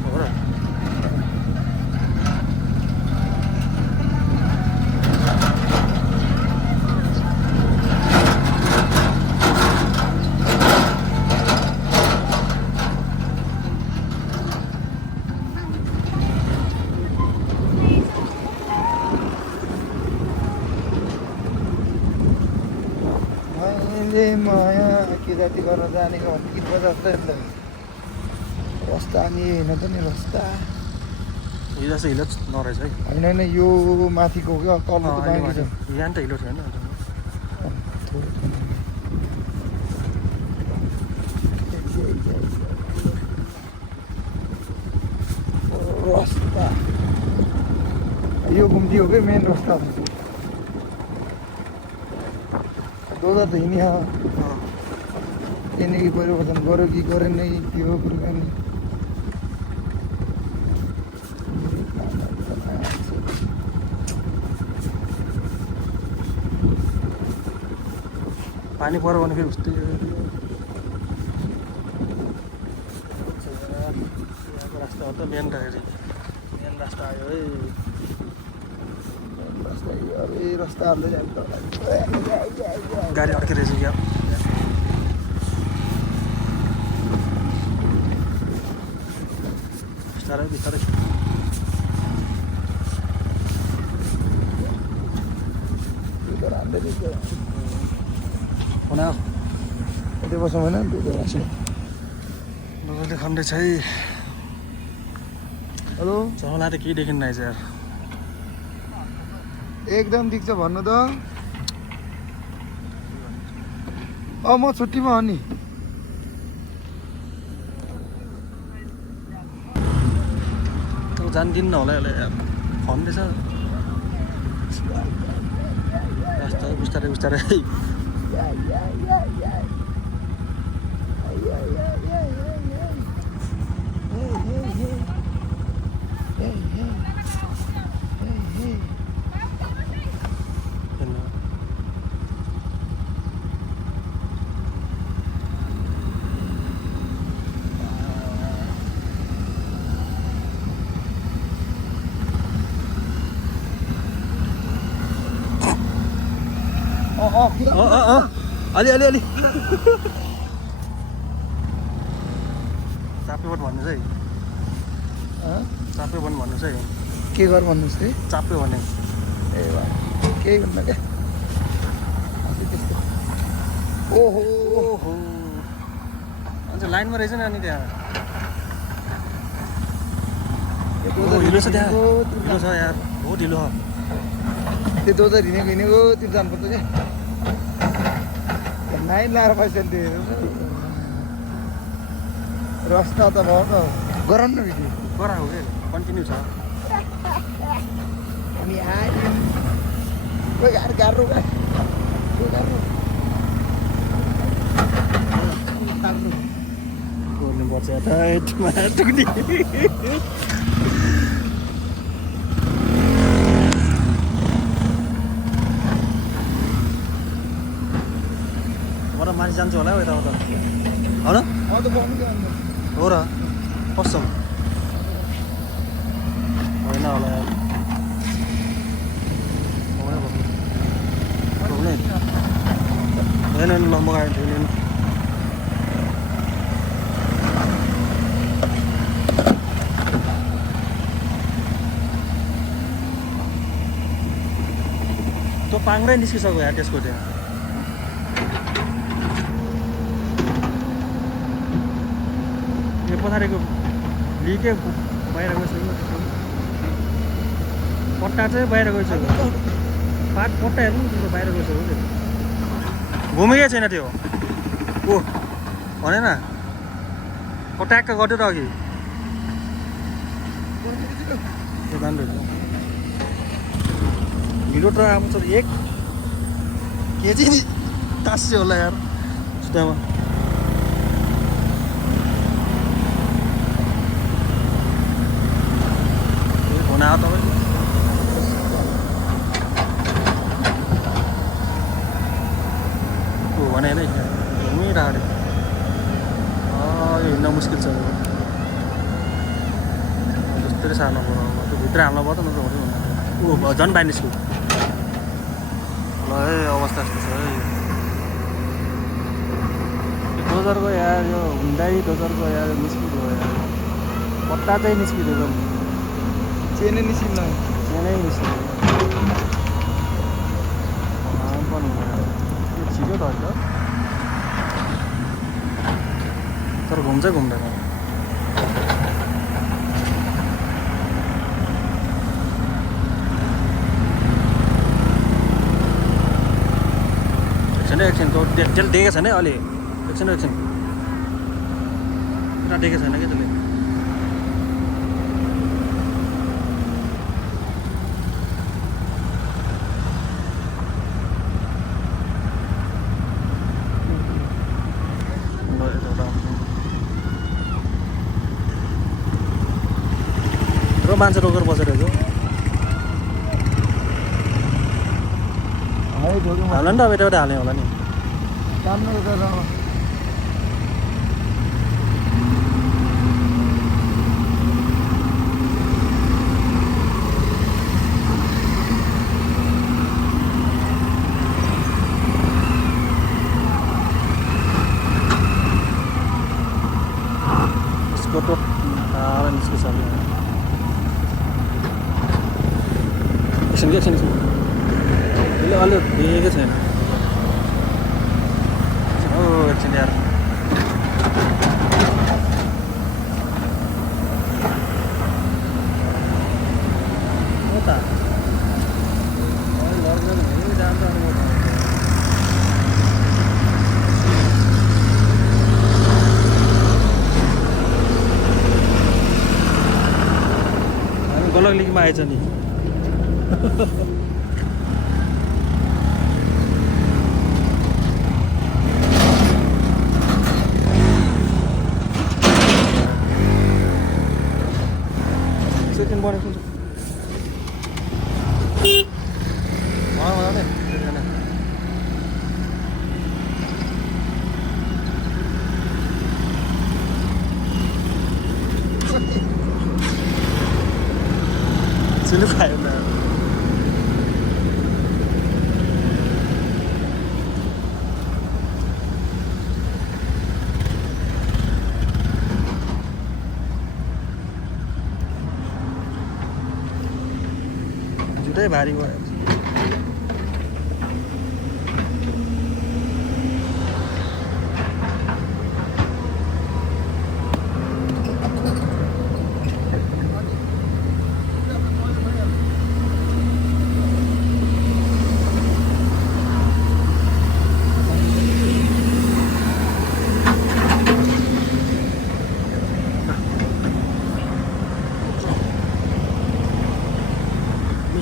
हो र माया के जाति गर्न जानेको भन्ने गीत बजाउँछ नि त रस्ता अनि हेर्न त नि रस्ता हिलो चाहिँ हिलो नरहेछ है होइन होइन यो माथिको क्या तल्लो त बाँकी छ यहाँ नि त हिलो छैन रस्ता यो घुम्ती हो क्या मेन रस्ता दोधा त हिँड्यो त्यहाँदेखि परिवर्तन गर्यो कि गरेन कि के हो कुरो गर्ने पानी पऱ्यो भने फेरि उस्तै यहाँको रास्ता हो त मेन रास्ता आयो है रस्ता हाल्दै जान्छ गाडी अड्के रहेछ क्या बिस्तारै बिस्तारै बसौँ होइन डोजरले खन्दै छ है। हेलो चला त केही देखिन्न रहेछ यार। एकदम दिक्छ भन्नु त म छुट्टीमा हो नि जान्दिन्न होला यसले यार खन्दैछ बिस्तारै बिस्तारै अलि चाप्यो भन्नुहोस् है चाप्यो भन्नुहोस् है के गर भन्नुहोस् है चाप्यो भने ए केही हुन्न क्या ओहो ओहो अझ लाइनमा रहेछ नि अनि त्यहाँ ढिलो छ त्यहाँ ढिलो छ यार बहुत ढिलो छ त्यो दोजर हिँडेको त्यो जानुपर्छ क्या नाइन लाएर पैसा दिए रस्ता त भयो त गरम न बिटी गरा हो क्या कन्टिन्यू छ अनि आयो कोही यार गाह्रो गर्नुपर्छ टाइटमा टुक्नी म मान्छे जान्छु होला हौ यताउता हो र हो र कसम होइन होला यार होइन ल मगाइदिन्छु नि त्यो पाङ्रै निस्किसक्यो यार त्यसको त्यहाँ यो पछाडिको लिकै बाहिर गइसक्यो पट्टा चाहिँ बाहिर गइसक्यो पट्टा हेर्नु तिम्रो बाहिर गइसक्यो त्यो घुमेकै छैन त्यो ओ भनेन पट्याक्क गऱ्यो त अघि त्यो राम्रो भिडियो त आउँछ 1 केजी नि टाँस्यो होला यार सुतामा फोन आयो तपाईँको भने अरे घुमिरहेको अरे यो हिँड्न मुस्किल छ जस्तै सार्नु पर्यो त्यो भित्र हाल्नु पर्यो त न त ऊ झन् बाहिर निस्क्यो ल है अवस्था यस्तो छ है डोजरको यार यो हुँदै डोजरको यार निस्किँदो यार पट्टा चाहिँ निस्किँदो चेनै निस्किन्न चेनै निस्किँदो छिटो त होइन तर घुम्छ घुम्दैन एकछिन त्यो त्यसले देखेको छैन है अलि एकछिन पुरा देखेको छैन क्या त्यसले मान्छे रोकेर बसेर हाल्नु नि त अब यताबाट हाल्ने होला नि काम नगरेर यसको टोप निस्किसक्यो एकछिन यसले अलि देखेकै छैन एकछिन यार तक्लिकमा आएछ नि सेकेन्ड बनेको छ चिल्लो खायो न जुटै भारी भयो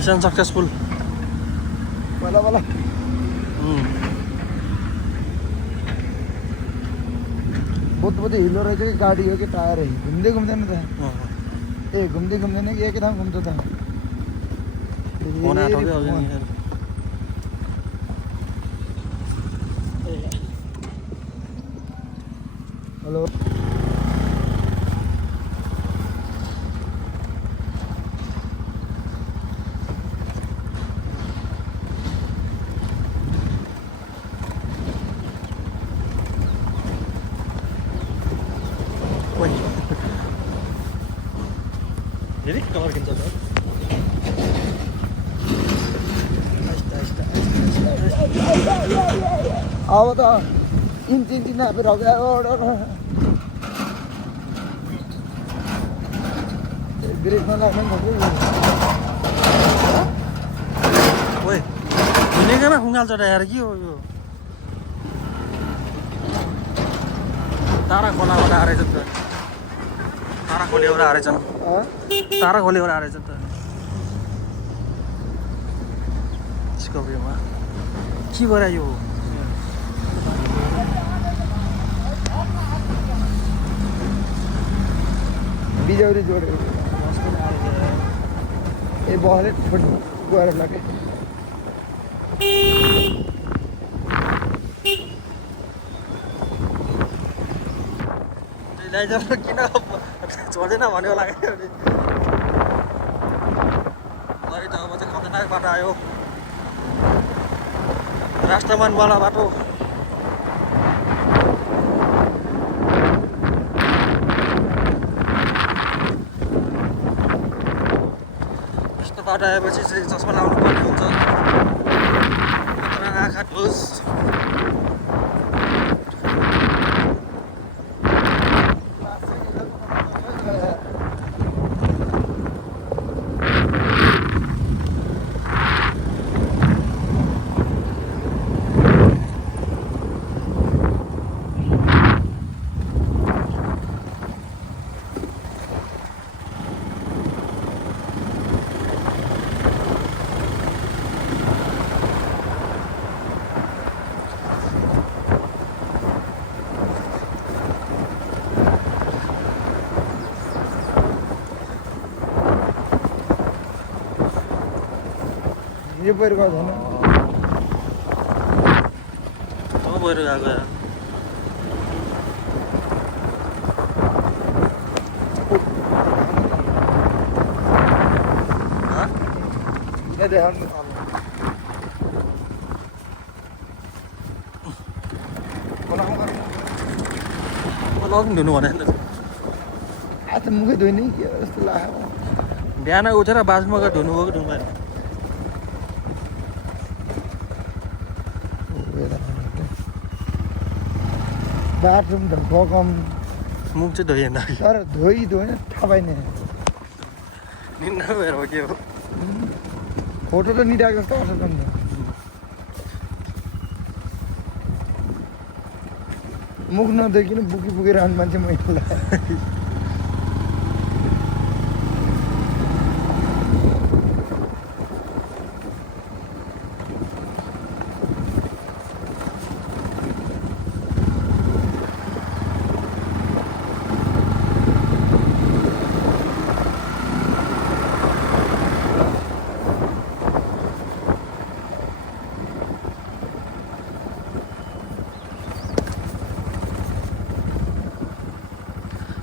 मिशन सक्सेसफुल बल्ल बल्ल बहुत हिलो रहेछ कि गाडी हो कि टायर है घुम्दै घुम्दैन त ए घुम्दै घुम्दैन कि एकै ठाउँ घुम्छ त फोन आएको क्या अझै नि हेलो धेरै कलर किन्छ त अब त इन्च नापेर ब्रेकमा लाग्ने ओए हिँडेकैमा खुङ्गाल चढाएर के हो यो तारा खोलाबाट आएछ त तारा खोलेबाट आएछ तारा खोलेबाट आएछ त डिस्कभरीमा के भएर यो बिजौरी जोडेको ए बहले गएर लगे किन छोड्दैन भन्यो लाग्यो नि अहिले त अब चाहिँ खतरनाक बाटो आयो राष्ट्रमानवाला बाटो यस्तो बाटो आएपछि चाहिँ चस्मा लाउनु पर्ने हुन्छ आँखा ढुस यो पहिरो गएको छैन पहिरो गएको देखाउनु लगौँ धुनु भने आज मुखै धोइने के जस्तो लाग्यो बिहान उठेर बाथरुममा गएर धुनु भयो कि धुनु भएन बाथरुम त गकम मुख चाहिँ धोइएन तर धोइन थाहा पाइन निन्दा भएर हो के हो फोटो त निटाएको जस्तो आउँछ नि त मुख नदेखिन बुकी रहनु मान्छे मैले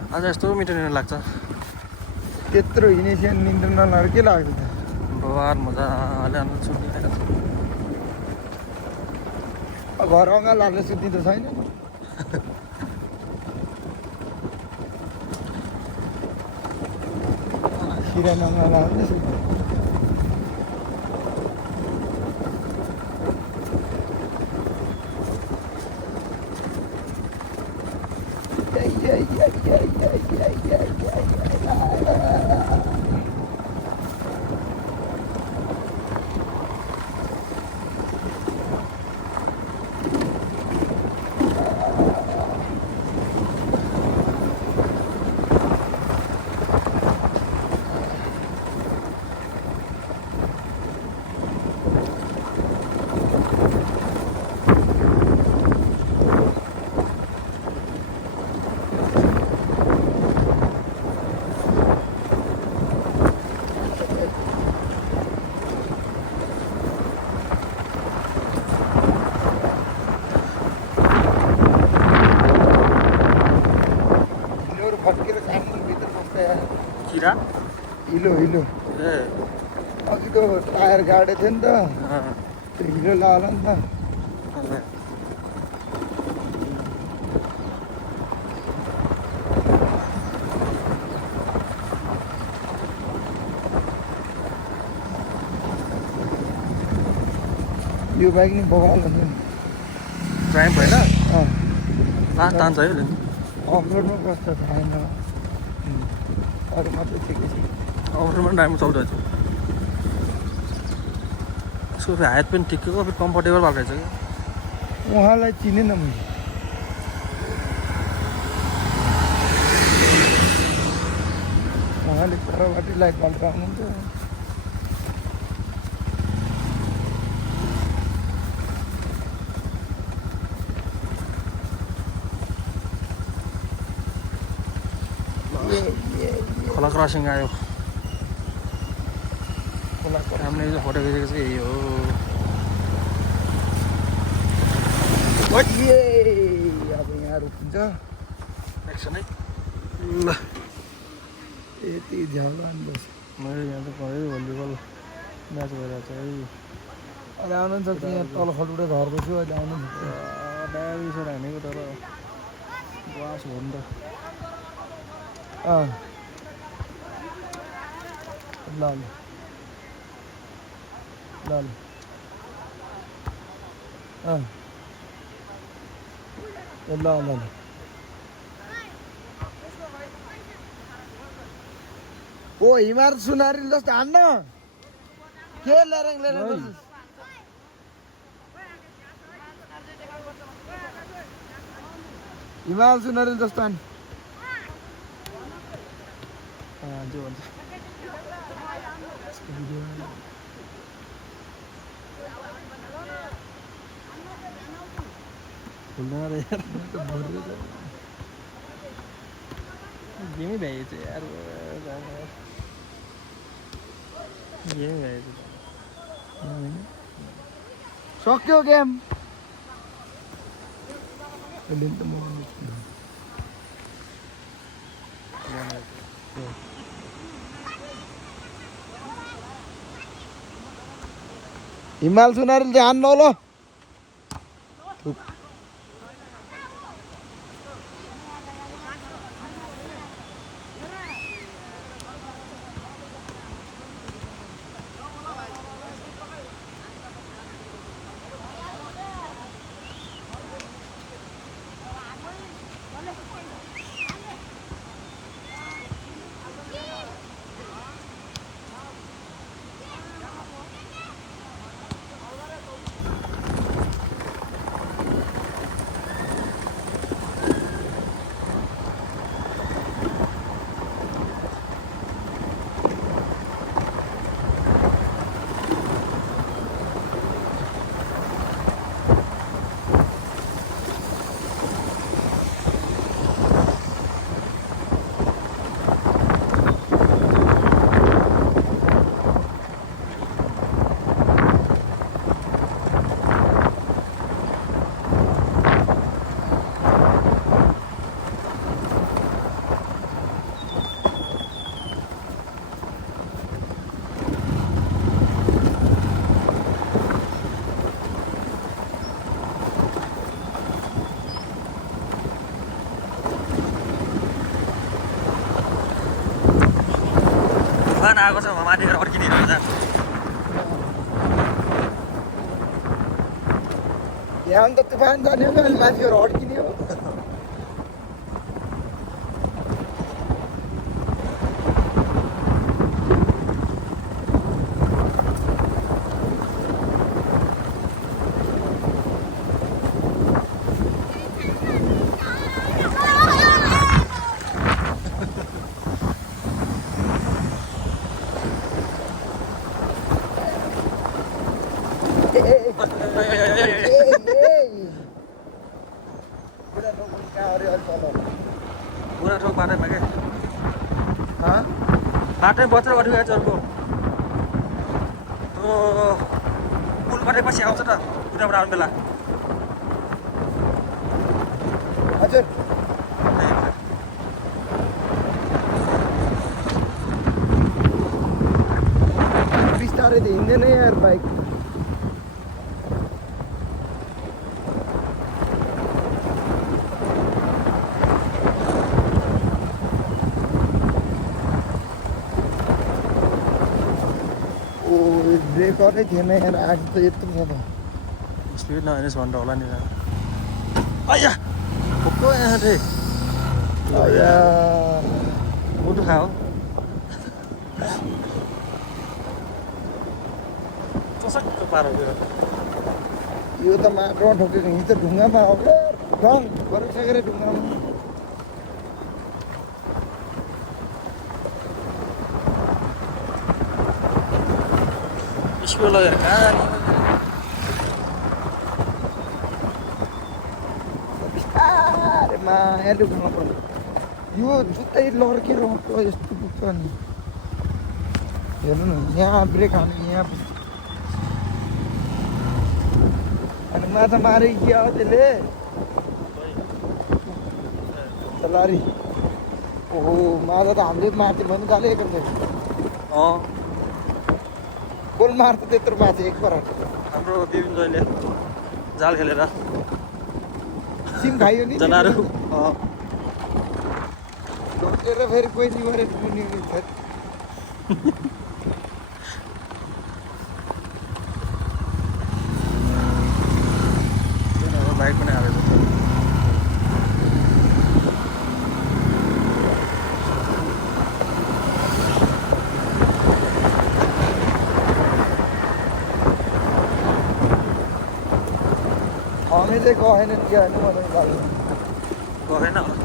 आज यस्तो मिठो निन्द्रा लाग्छ त्यत्रो हिँडेपछि निन्द्रा नलाग्यो के लाग्छ त बबार मजाले आउनु सुनिरहेको छ घर अँगाल हालेर सुत्ने त छैन नि सिरानी अँगाल हाल्ने सुत्ने फर्केर सानो भित्र पस्छ यार किरा हिलो हिलो ए अघिको टायर गाडेको थियो नि त त्यो हिलो लाग्यो नि त यो बाइक नि बवाल हुन्छ नि ट्राइम होइन अँ तान्छ है अफरोडमा कस्तो छैन अरू मात्रै ठिकै छ अफरोडमा पनि राम्रो चल्दो रहेछ यसको फेरि हाइट पनि ठिकैको फेरि कम्फर्टेबल भएको रहेछ कि उहाँलाई चिनेन मैले उहाँले परबाटै लाइट बल्ब आउनुहुन्छ खोला क्रसिङ आयो खोलाको हामीले जो फोटो खिचेको चाहिँ यही हो अब यहाँ रोकिन्छ एकछिन है ल यति झ्याउला नि बस मैले यहाँ त पढेँ भलिबल म्याच भइरहेको छ है अहिले आउनुहुन्छ कि यहाँ तल खटुटै झर्को छु अहिले आउनुहुन्छ डायरी छ हानेको तर बास हो नि त अँ ल ल ल ल अँ ए ल ल ल ओ हिमाल सुनारी जस्तो हान्न के लेरेङ लेरेङ गर्छस् हिमाल सुनारी जस्तो हान् जो भन्छ खुल्दैन रे यार गेमै भ्याएछ यार गेमै भ्याएछ सक्यो गेम हिमाल सुनारी चाहिँ हान्नु ल तुफान आएको छ माथि गएर अड्किने रहेछ यहाँ त तुफान जाने हो अनि माथि गएर अड्किने हो पुरा ठाउँ बाटैमा क्या हाँ बाटै बत्र अड्किएको छ अर्को पुल कटेपछि आउँछ त उताबाट आउने बेला हजुर बिस्तारै त हिँड्दैन यार बाइक ब्रेकरै थिएन यार आज त यत्रो छ त स्पिड नहेर्नुहोस् भनेर होला नि अಯ್या भोक्को यहाँ थिएँ मुटु खायो चसक्क पारो यो त माटोमा ठोकेको हिँड्छ ढुङ्गामा अब ढङ गरिसकेर ढुङ्गामा स्कुल लगेर कहाँ बिस्तारै मायाले ढुङ्गा पर्यो यो जुत्तै लड्केर अटो यस्तो पुग्छ नि हेर्नु न यहाँ ब्रेक हाल्नु यहाँ पुग्छ अनि माछा मारे के हो त्यसले लारी ओहो माछा त हामीले मार्थ्यो भने गाली एक गोल मार्छ त्यत्रो माछा एकबार हाम्रो विपिन जोइले जाल खेलेर सिम खाइयो नि जनाहरू ढोकेर फेरि कोही निवारेर बाइक पनि हालेको छ हामी चाहिँ गएनन् क्या होइन मलाई गाडी गएन होला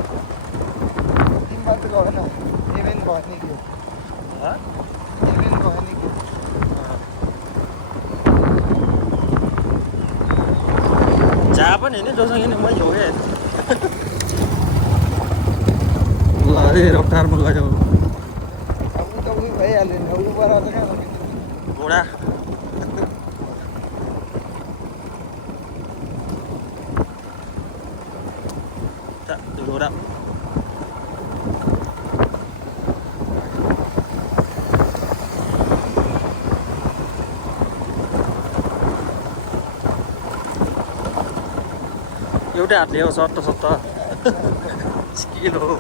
तिमीमा त गएन एभेन भएन कि एभेन भएन कि जहाँ पनि होइन जोसँग नि मैले हो क्या ल अरे रफ्तारमा गयो अब त उयो भइहाल्यो नि उबाट त कहाँ घोडा घोडा एउटै हातले हो सट्ट सट्ट स्किल हो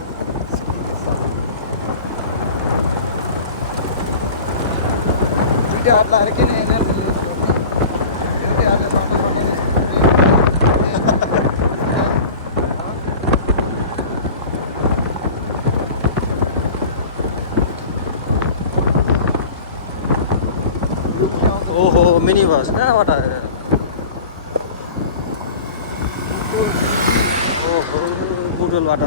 दुईवटा हात लाएर किन एनर्जी युज गर्ने एउटै हातले बाटो बनाएर ओहो मिनी बस कहाँबाट ओहो बुटोलबाट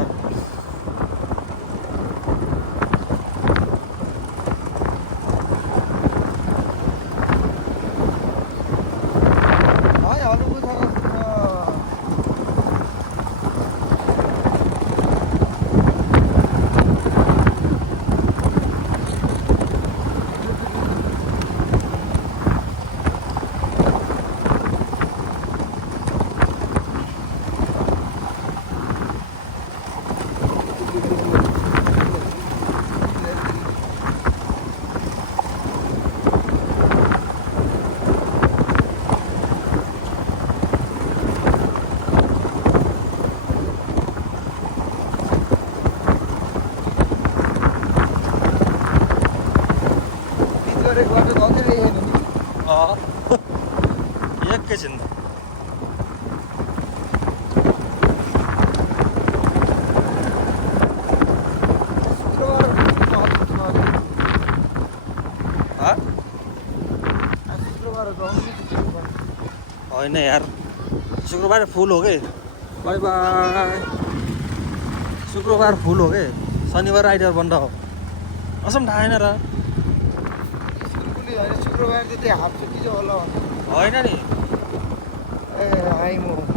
हरेक बाटो गउँदै रहेन नि एकैछिन शुक्रबार गाउँ होइन यार शुक्रबार फुल हो कि बाई बाई शुक्रबार फुल हो कि शनिबार आइतबार बन्द हो असम थाहा छैन र शुक्रबार त त्यहाँ हाफ छुट्टी चाहिँ होला होइन नि ए आइ म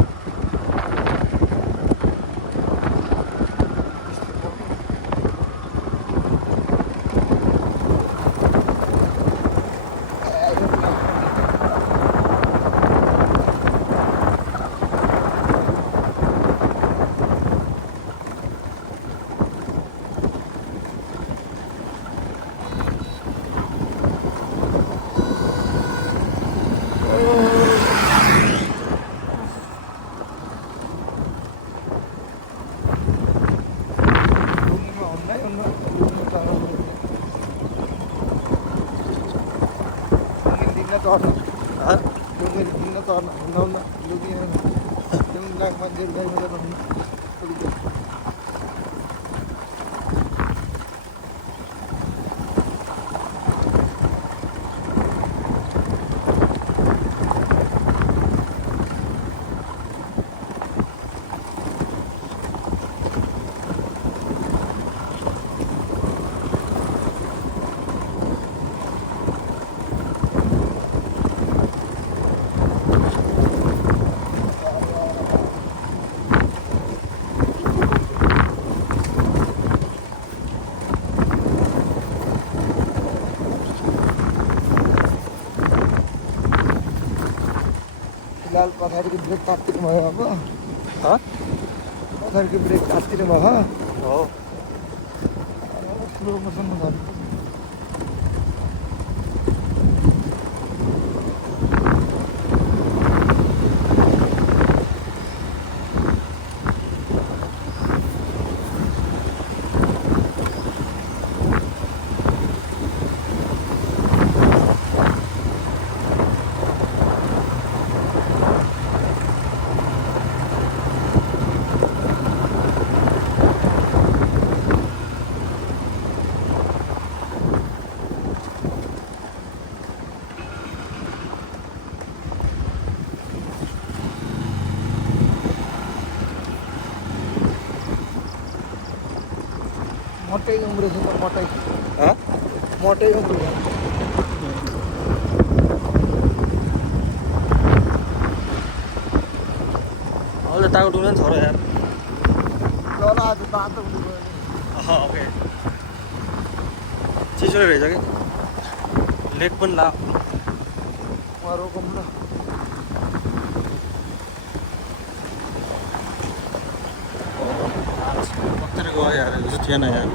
फिलहाल पछाडिको ब्रेक तात्तिनु भयो अब पछाडिको ब्रेक तात्तिनु भयो हो स्लो मोसनमा झरेको मोटै उम्रेछ त मोटै मोटै उम्रेछ अहिले टाउको डुल्दैन छोरो यार चला आज तातो हुनु गयो ओके चिसो रहेछ कि लेक पनि ला म रोकौँ ल पत्थर गयो यार थिएन यार